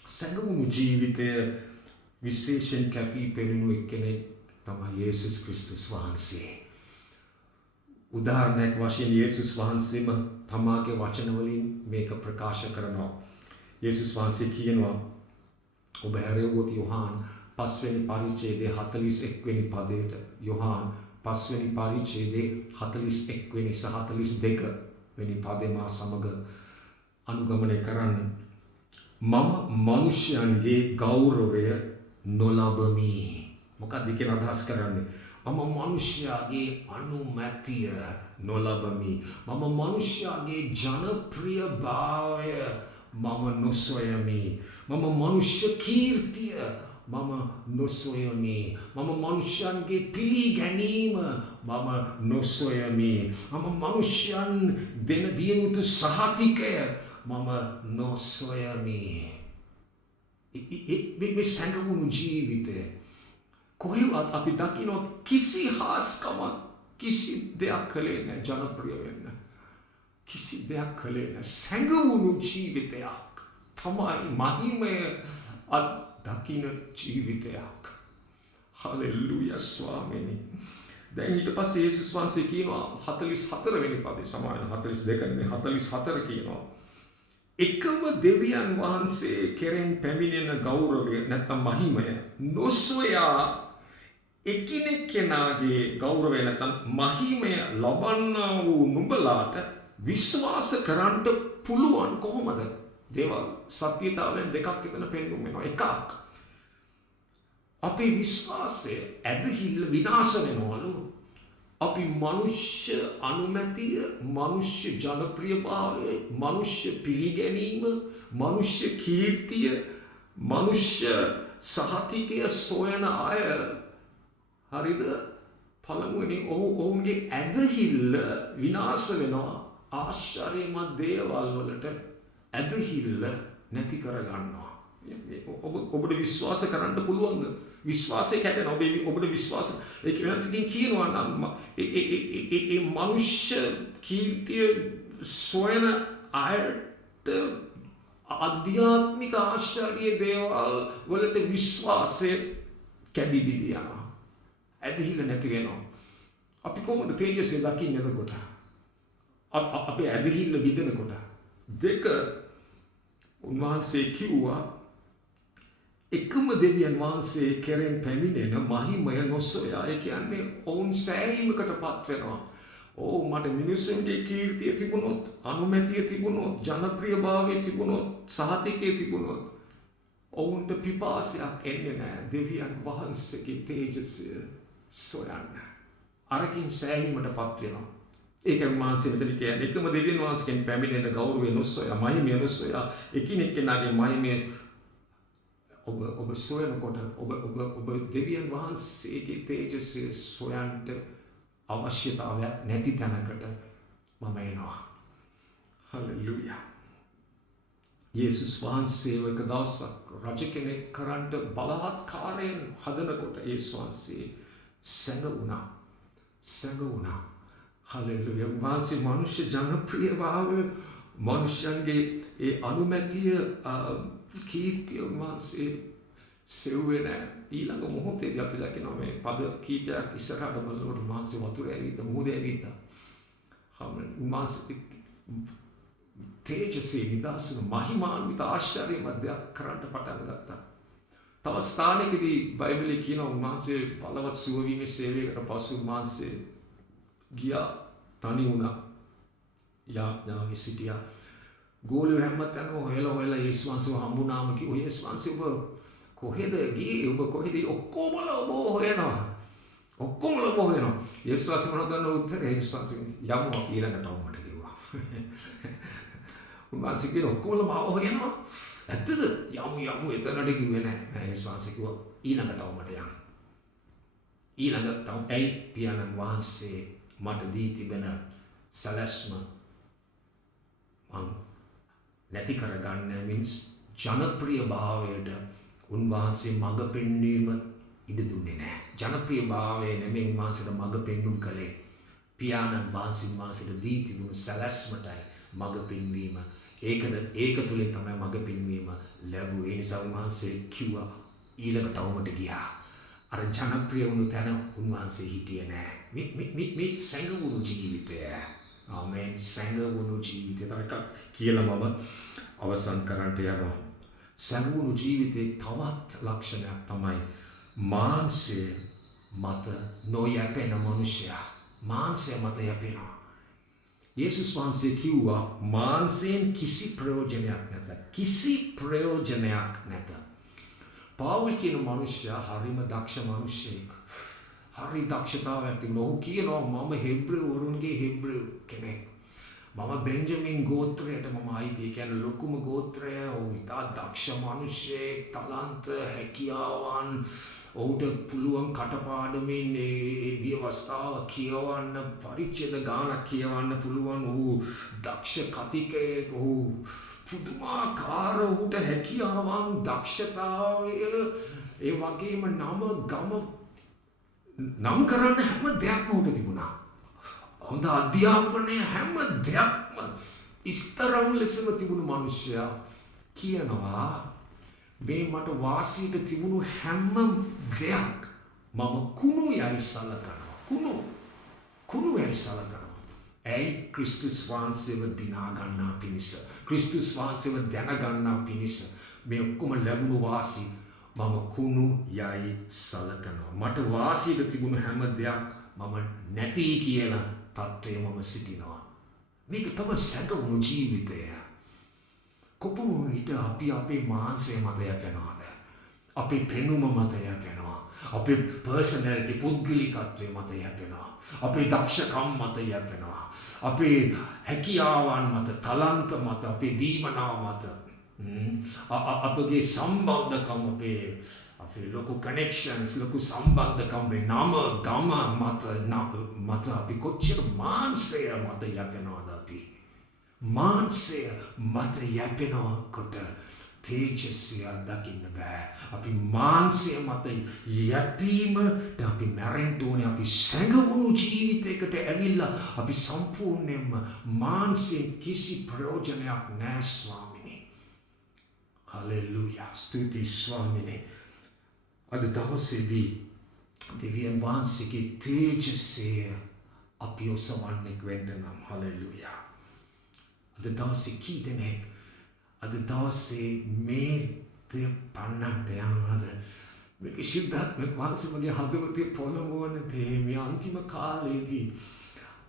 සංගවුණු ජීවිතය විශේෂයෙන් කැපී පෙනෙනු එක්කෙනෙක් තමයි යේසුස් ක්‍රිස්තුස් වහන්සේ. උදාහරණයක් වශයෙන් යේසුස් වහන්සේම තමාගේ වචන වලින් මේක ප්‍රකාශ කරනවා. යේසුස් වහන්සේ කියනවා ඔබ හැරෙව්වොත් යොහාන් 5 වෙනි පරිච්ඡේදයේ 41 වෙනි පදයට යොහාන් 5 වෙනි පරිච්ඡේදයේ 41 වෙනි සහ 42 වෙනි පදේ මා සමග අනුගමනය කරන්න. මම මනුෂ්‍යයන්ගේ ගෞරවය නොලබමි. මොකක්ද කියන අදහස් කරන්නේ? මම මනුෂ්‍යයාගේ අනුමැතිය නොලබමි. මම මනුෂ්‍යයාගේ ජනප්‍රියභාවය මම නොසොයමි. මම මනුෂ්‍ය කීර්තිය මම නොසොයමි. මම මනුෂ්‍යයන්ගේ පිළිගැනීම මම නොසොයමි. මම මනුෂ්‍යයන් දෙන දිය යුතු සහතිකය මම නොසොයමි. මේ සංගවුණු ජීවිතය කොහෙවත් අපි දකින්න කිසි හාස්කමක් කිසි දෙයක් කළේ නැහැ ජනප්‍රිය වෙන්න. කිසි දෙයක් කළේ නැහැ. සංගවුණු ජීවිතයක් තමයි මහිමය අත්දකින්න ජීවිතයක්. හලෙලුයා ස්වාමීනි. දැන් ඊට පස්සේ යේසුස් වහන්සේ කියනවා 44 වෙනි පදේ සමාන 42 නෙමෙයි 44 කියනවා එකම දෙවියන් වහන්සේ කෙරෙන් පැමිණෙන ගෞරවය නැත්නම් මහිමය නොසොයා එකිනෙක කෙනාගේ ගෞරවය නැත්නම් මහිමය ලබන්නා වූ නුඹලාට විශ්වාස කරන්න පුළුවන් කොහොමද? දේවල් සත්‍යතාවයෙන් දෙකක් එතන පෙන්වුම් වෙනවා. එකක් අපේ විශ්වාසය ඇදහිල්ල විනාශ වෙනවලු. අපි මනුෂ්‍ය අනුමැතිය, මනුෂ්‍ය ජනප්‍රියභාවය, මනුෂ්‍ය පිළිගැනීම, මනුෂ්‍ය කීර්තිය, මනුෂ්‍ය සහතිකය සොයන අය හරිද? පළමුවෙනි ඔවුන්ගේ ඇදහිල්ල විනාශ වෙනවා. ආශ්චර්යමත් දේවල් වලට ඇදහිල්ල නැති කරගන්නවා. ඔබට විශ්වාස කරන්න පුළුවන්ද? විශ්වාසය කැඩෙනවා. ඔබට විශ්වාස ඒක වෙනතින් කියනවා නම් ඒ මනුෂ්‍ය කීර්තිය සොයන අයට ආධ්‍යාත්මික ආශ්චර්ය දේවල් වලට විශ්වාසය කැඩිබිඩි යනවා. ඇදහිල්ල නැති වෙනවා. අපි කොහොමද තේජසය දකින්නේ එතකොට? අපේ ඇදහිල්ල විදෙනකොට. දෙක උන්වහන්සේ කිව්වා එකම දෙවියන් වහන්සේ කෙරෙන් පැමිණෙන මහිමය නොසොයා. ඒ කියන්නේ ඔවුන් සෑහීමකටපත් වෙනවා. මට මිනිස්සුන්ගේ කීර්තිය තිබුණොත්, අනුමැතිය තිබුණොත්, ජනප්‍රියභාවය තිබුණොත්, සහතිකය තිබුණොත් ඔවුන්ට පිපාසයක් එන්නේ නැහැ දෙවියන් වහන්සේගේ තේජසය සොයන්න. අරකින් සෑහීමටපත් වෙනවා. ඒක උන්වහන්සේ මෙතන කියන්නේ එකම දෙවියන් වහන්සේගෙන් පැමිණෙන ගෞරවය නොසොයා, මහිමය නොසොයා, එකිනෙක කෙනාගේ මහිමය ඔබ සොයනකොට ඔබ දෙවියන් වහන්සේගේ තේජසය සොයන්ට අවශ්‍යතාවයක් නැති තැනකට මම එනවා. හලෙලුයා. යේසුස් වහන්සේ එක දවසක් රජ කෙනෙක් කරන්ට බලහත්කාරයෙන් හදනකොට යේසුස් වහන්සේ සැඟ වුණා. සැඟවුණා. හලෙලුයා. උන්වහන්සේ මනුෂ්‍ය ජනප්‍රියභාවය මනුෂ්‍යයන්ගේ ඒ අනුමැතිය කීර්තිය උන්වහන්සේ සෙව්වේ නෑ. ඊළඟ මොහොතේදී අපි දකිනවා මේ පද කීපයක් ඉස්සරහට බලනකොට උන්වහන්සේ වතුර ඇවිත් මුහුද ඇවිත් උන්වහන්සේ තේජසේ නිදාසුන මහිමාන්විත ආශ්චර්යමත් දෙයක් කරන්න පටන් ගත්තා. තවත් ස්ථානයකදී බයිබලයේ කියනවා උන්වහන්සේ බලවත් සුවවීමේ සේවයකට පසු උන්වහන්සේ ගියා තනි වුණා. යාඥාවේ සිටියා. ගෝලියෝ හැමතැනම හොයලා යේසුස් වහන්සේව හම්බුනාම කිව්වා යේසුස් වහන්සේ ඔබ කොහෙද ගියේ? ඔබ කොහෙද? ඔක්කොම ඔබ හොයනවා. ඔක්කොම ඔබ හොයනවා. යේසුස් වහන්සේ මොනවද දුන්න උත්තරේ? යේසුස් වහන්සේ යමු අපි ඊළඟට වමට කිව්වා. උන්වහන්සේ කියන ඔක්කොම මාව හොයනවා. ඇත්තද? යමු එතනට කිව්වේ නෑ. යේසුස් වහන්සේ කිව්වා ඊළඟට වමට යන්න. ඊළඟට ඇයි පියාණන් වහන්සේ මට දී තිබෙන සැලැස්ම මං නැති කරගන්න means ජනප්‍රිය භාවයට උන්වහන්සේ මඟ පෙන්වීම ඉඩ දුන්නේ නැහැ. ජනප්‍රිය භාවය නෙමෙයි උන්වහන්සේට මඟ පෙන්වුම් කළේ. පියාණන් වහන්සේ උන්වහන්සේට දී තිබුණු සැලැස්මටයි මඟ පෙන්වීම. ඒක තුලින් තමයි මඟ පෙන්වීම ලැබුවේ. ඒ නිසා උන්වහන්සේ කිව්වා ඊළඟ තවමට ගියා. අර ජනප්‍රිය වුණු තැන උන්වහන්සේ හිටියේ නැහැ. මේ සංගුණු ජීවිතය. ආමෙන්. සංගුණු ජීවිතය. තව එකක් කියලා මම අවසන් කරන්නට යනවා. සංගුණු ජීවිතේ තවත් ලක්ෂණයක් තමයි මාංශය මත නොයැපෙන මනුෂ්‍යයා. මාංශය මත යැපෙනවා. යේසුස් වහන්සේ කිව්වා මාංශයෙන් කිසි ප්‍රයෝජනයක් නැත. කිසි ප්‍රයෝජනයක් නැත. පාවුල් කියන මනුෂ්‍යයා හරිම දක්ෂ මනුෂ්‍යෙක්. හරි දක්ෂතාවයක් තිබුණා. ඔහු කියනවා මම හෙබ්‍රෙව් වරුන්ගේ හෙබ්‍රෙව් කෙනෙක්. මම බෙන්ජමින් ගෝත්‍රයට මම අයිති. ඒ කියන්නේ ලොකුම ගෝත්‍රය. ඔහු ඉතා දක්ෂ මනුෂ්‍යෙක්. තලන්ත හැකියාවන් ඔහුට පුළුවන් කටපාඩමින් ඒ ව්‍යවස්ථාව කියවන්න පරිච්ඡේද ගානක් කියවන්න පුළුවන්. ඔහු දක්ෂ කතිකයෙක්. ඔහු පුදුමාකාර ඔහුට හැකියාවන් දක්ෂතාවය ඒ වගේම නම් කරන්න හැම දෙයක්ම ඔහුට තිබුණා. හොඳ අධ්‍යාපනය හැම දෙයක්ම ඉස්තරම් ලෙසම තිබුණු මනුෂ්‍යයා කියනවා මේ මට වාසියට තිබුණු හැම දෙයක් මම කුණු යයි සලකනවා. කුණු යයි සලකනවා. ඇයි? ක්‍රිස්තුස් වහන්සේව දිනා ගන්නා පිණිස, ක්‍රිස්තුස් වහන්සේව දැන ගන්නා පිණිස මේ ඔක්කොම ලැබුණු වාසි මම කුණු යයි සලකනවා. මට වාසියට තිබුණු හැම දෙයක් මම නැති කියලා තත්ත්වයේ මම සිටිනවා. මේක තමයි සැඟවුණු ජීවිතය. කොපමණ විට අපි අපේ මාංශය මත යැපෙනවාද? අපේ පෙනුම මත යැපෙනවා. අපේ පර්සනැලිටි පුද්ගලිකත්වය මත යැපෙනවා. අපේ දක්ෂකම් මත යැපෙනවා. අපේ හැකියාවන් මත, තලන්ත මත, අපේ දීමනාව මත, අපගේ සම්බන්ධකම්, අපේ ලොකු කනෙක්ෂන්ස්, ලොකු සම්බන්ධකම්, මේ නම ගම මත අපි කොච්චර මාංශය මත යැපෙනවද? අපි මාංශය මත යැපෙනකොට තේජස්සිය දකින්න බෑ. අපි මාංශය මත යැපීමට අපි මැරෙන්න ඕනේ. අපි සැඟවුණු ජීවිතයකට ඇවිල්ලා අපි සම්පූර්ණයෙන්ම මාංශයෙන් කිසි ප්‍රයෝජනයක් නැහැ ස්වාමිනේ. හලෙලුයා. ස්තුති ස්වාමිනේ. අද දවසේදී දෙවියන් වහන්සේගේ තේජස්සිය අපි ඔසවන්නේ වෙන්න නම් හලෙලුයා. අද දවසේ කී දෙනෙක් අද දවසේ මේ දේ පන්නන්න යනවාද? මේක ශුද්ධාත්ම වහන්සේගේ හදවතේ පොළඹවන දේ මේ අන්තිම කාලේදී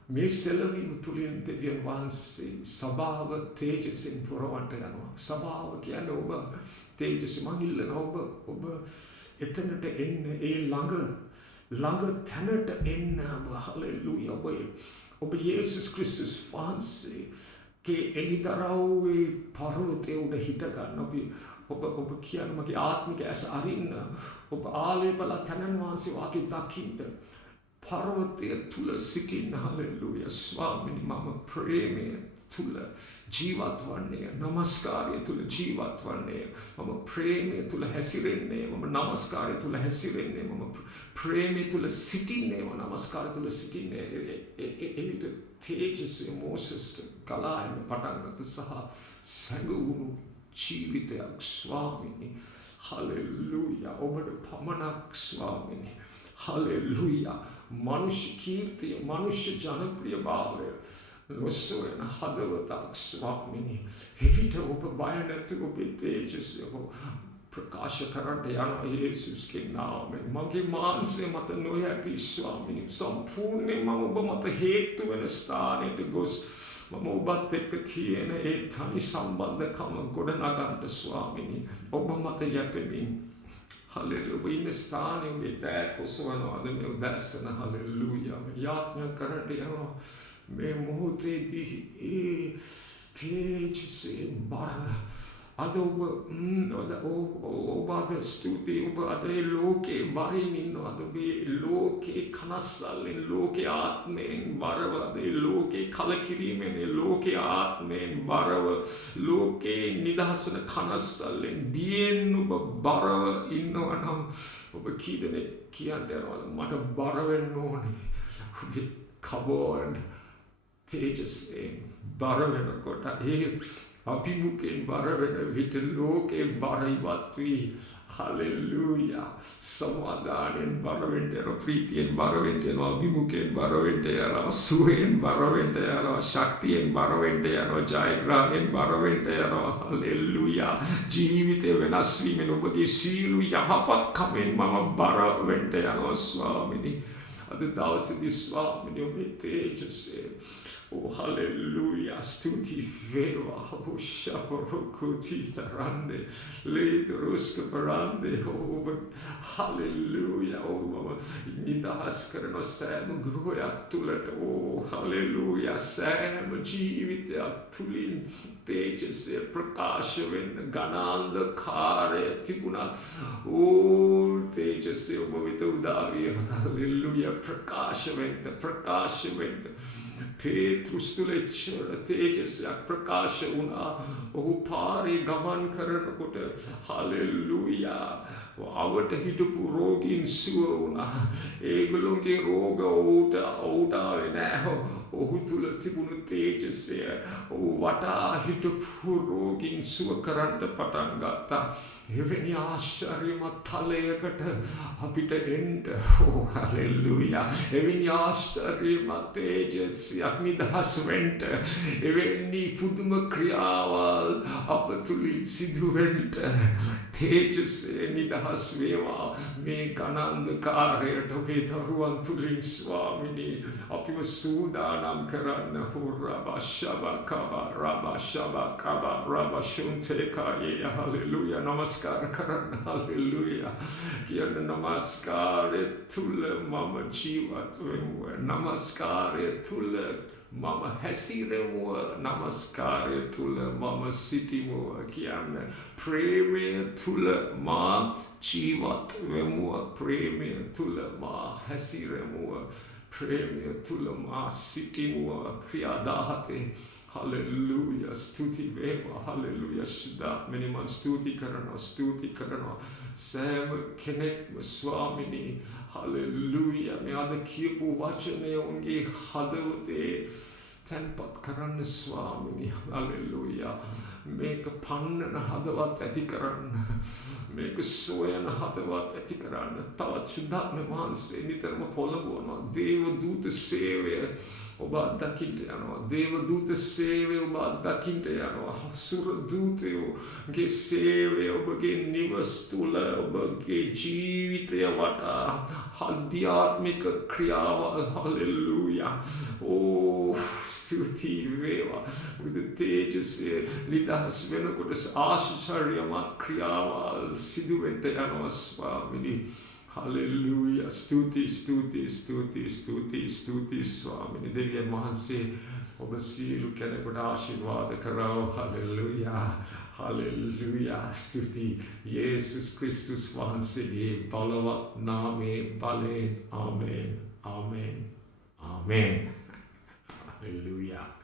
මේ සෙලවීම තුළින් දෙවියන් වහන්සේ සභාව තේජසින් පුරවන්න යනවා. සභාව කියන්නේ ඔබ තේජස මං ඉල්ලනවා ඔබ එතනට එන්න, ඒ ළඟ තැනට එන්න. හලෙලුයා. ඔබ යේසුස් ක්‍රිස්තුස් වහන්සේ එලිදරව්වේ පර්වතයේ උඩ හිට ගන්න. ඔබ කියන මගේ ආත්මික ඇස අරින්න. ඔබ ආලේපල තනන් වහන්සේ වාගේ දකින්න. පර්වතය තුල සිටින්න. හලෙලුයා. ස්වාමීනි මම ප්‍රේමය තුල ජීවත් වන්නේ නමස්කාරය තුල ජීවත් වන්නේ මම ප්‍රේමය තුල හැසිරෙන්නේ මම නමස්කාරය තුල හැසිරෙන්නේ මම ප්‍රේමය තුල සිටින්නේ මම නමස්කාරය තුල සිටින්නේ එවිට තේජස්සේ මෝසෙස්ට ගලා එන්න පටන් ගත්ත සහ සැඟවුණු ජීවිතයක් ස්වාමීනි හලෙලූයා ඔබට පමණක් ස්වාමීනි හලෙලූයා මනුෂ්‍ය කීර්තිය මනුෂ්‍ය ජනප්‍රියභාවය නොසොයන හදවතක් ස්වාමීනි එවිට ඔබ බය නැතුව ඔබේ තේජස්ය ප්‍රකාශ කරන්නට යන යේසුස්ගේ නාමයෙන් මගේ මාංශය මත නොයැපී ස්වාමීනි සම්පූර්ණයෙන්ම ඔබ මත හේතු වෙන ස්ථානයට ගොස් මම ඔබත් එක්ක තියෙන ඒ තනි සම්බන්ධකම ගොඩනගන්න ස්වාමීනි ඔබ මත යැපෙමින් හලෙලූයා ඔබ ඉන්න ස්ථානයේ ඔබේ දෑත් ඔසවනවාද මේ උදැසන හලෙලූයා යාඥා කරන්නට යනවා මේ මොහොතේදී ඒ තේජස්සේ බර අද ඔබ අද ස්තුතියි ඔබ අද ලෝකේ බරින් ඉන්නවාද ඔබේ ලෝකේ කනස්සල්ලෙන් ලෝකේ ආත්මයෙන් බරව අද ලෝකේ කලකිරීමෙන් ලෝකේ ආත්මයෙන් බරව ලෝකේ නිදහස් වන කනස්සල්ලෙන් බියෙන් ඔබ බරව ඉන්නවා නම් ඔබ කී දෙනෙක් කියන්න යනවාද මට බර වෙන්න ඕනේ ඔබේ කබෝඩ් තේජස්යෙන් බර වෙනකොට ඒ අභිමුඛයෙන් බර වෙන විට ලෝකේ බර ඉවත් වී හලෙලූයා සමාදානෙන් බර වෙන්න යනවා ප්‍රීතියෙන් බර වෙන්න යනවා අභිමුඛයෙන් බර වෙන්න යනවා සුවයෙන් බර වෙන්න යනවා ශක්තියෙන් බර වෙන්න යනවා ජයග්‍රහණයෙන් බර වෙන්න යනවා හලෙලූයා ජීවිතේ වෙනස් වීමෙන් ඔබගේ සීල යහපත්කමෙන් මම බර වෙන්න යනවා ස්වාමීනි අද දවසේදී ස්වාමීනි ඔබේ තේජස්සේ Oh, hallelujah. Stuti veva. Oh, shabarokuti tarande. Leituruska parande. Oh, hallelujah. Oh, mama. Nidahas karano sෑම ගෘහයක් තුලට. Oh, hallelujah. සෑම ජීවිතයක් තුලින් තේජස්සේ ප්‍රකාශ වෙන්න ගණාන්ධකාරය තිබුණත්. Oh, තේජස්සේ ඔබ වෙත උදා විය. hallelujah. ප්‍රකාශ වෙන්න. Petrus තුල තේජස්යක් ප්‍රකාශ වුණා. ඔහු පාරේ ගමන් කරනකොට හලෙලූයා අවට හිටපු රෝගීන් සුව වුණා. ඒගොල්ලෝගේ රෝග ඔහුට ආවේ නැහැ. ඔහු තුල තිබුණු තේජස්ය ඔහු වටා හිටපු රෝගීන් සුව කරන්න පටන් ගත්තා. එවැනි ආශ්චර්යමත් තලයකට අපිට එන්න ඕ හලෙලූයා එවැනි ආශ්චර්යමත් තේජස්යක් නිදහස් වෙන්න එවැනි පුදුම ක්‍රියාවල් අප තුලින් සිදු වෙන්න තේජස්සේ නිදහස් වේවා මේ කනන්දකාරයට ඔබේ දරුවන් තුලින් ස්වාමිනී අපිව සූදානම් කරන්න හොරබෂබකබ රබෂබකබ රබෂුන්තේකායේ හලෙලූයා නමස්කාර කරන්න හලෙලූයා කියන නමස්කාරය තුල මම ජීවත් වෙමු නමස්කාරය තුල මම හැසිරෙමු නමස්කාරය තුල මම සිටිමු කියන්නේ ප්‍රේමය තුල මා ජීවත් වෙමු ප්‍රේමය තුල මා හැසිරෙමු ප්‍රේමය තුල මා සිටිමු ක්‍රියාදාහතේ Hallelujah, stuti veva, hallelujah, shuddha. Meniman stuti karana. Sam kenekma swamini, hallelujah. Me ada kiyapu vachane unge hadavate tempat karana swamini, hallelujah. Make panna hadavat ඇති කරන්න. මේක සොයන හදවත් ඇති කරන්න. තවත් සුද්ධාත්ම වහන්සේ නිතරම පොළඹවනවා. දේව දූත සේවය ඔබ අත්දකින්න යනවා. දේව දූත සේවය ඔබ අත්දකින්න යනවා. සුර දූතයෝගේ සේවය ඔබගේ නිවස තුළ ඔබගේ ජීවිතය වටා ආධ්‍යාත්මික ක්‍රියාවල් හලෙලූයා. ඕ ස්තුති වේවා. with the තේජස්සේ නිදහස් වෙනකොට ආශ්චර්යමත් ක්‍රියාවල් සිදු වෙන්න යනවා ස්වාමිනී. Hallelujah. Stuti Swamini. Deviyan Mahanse. Oba sielu kenekud ආශිර්වාද කරව. Hallelujah. Hallelujah. Stuti. Jesus Christus Mahansege බලවත් නාමේ බලෙන්. Amen. Amen. Amen. Hallelujah.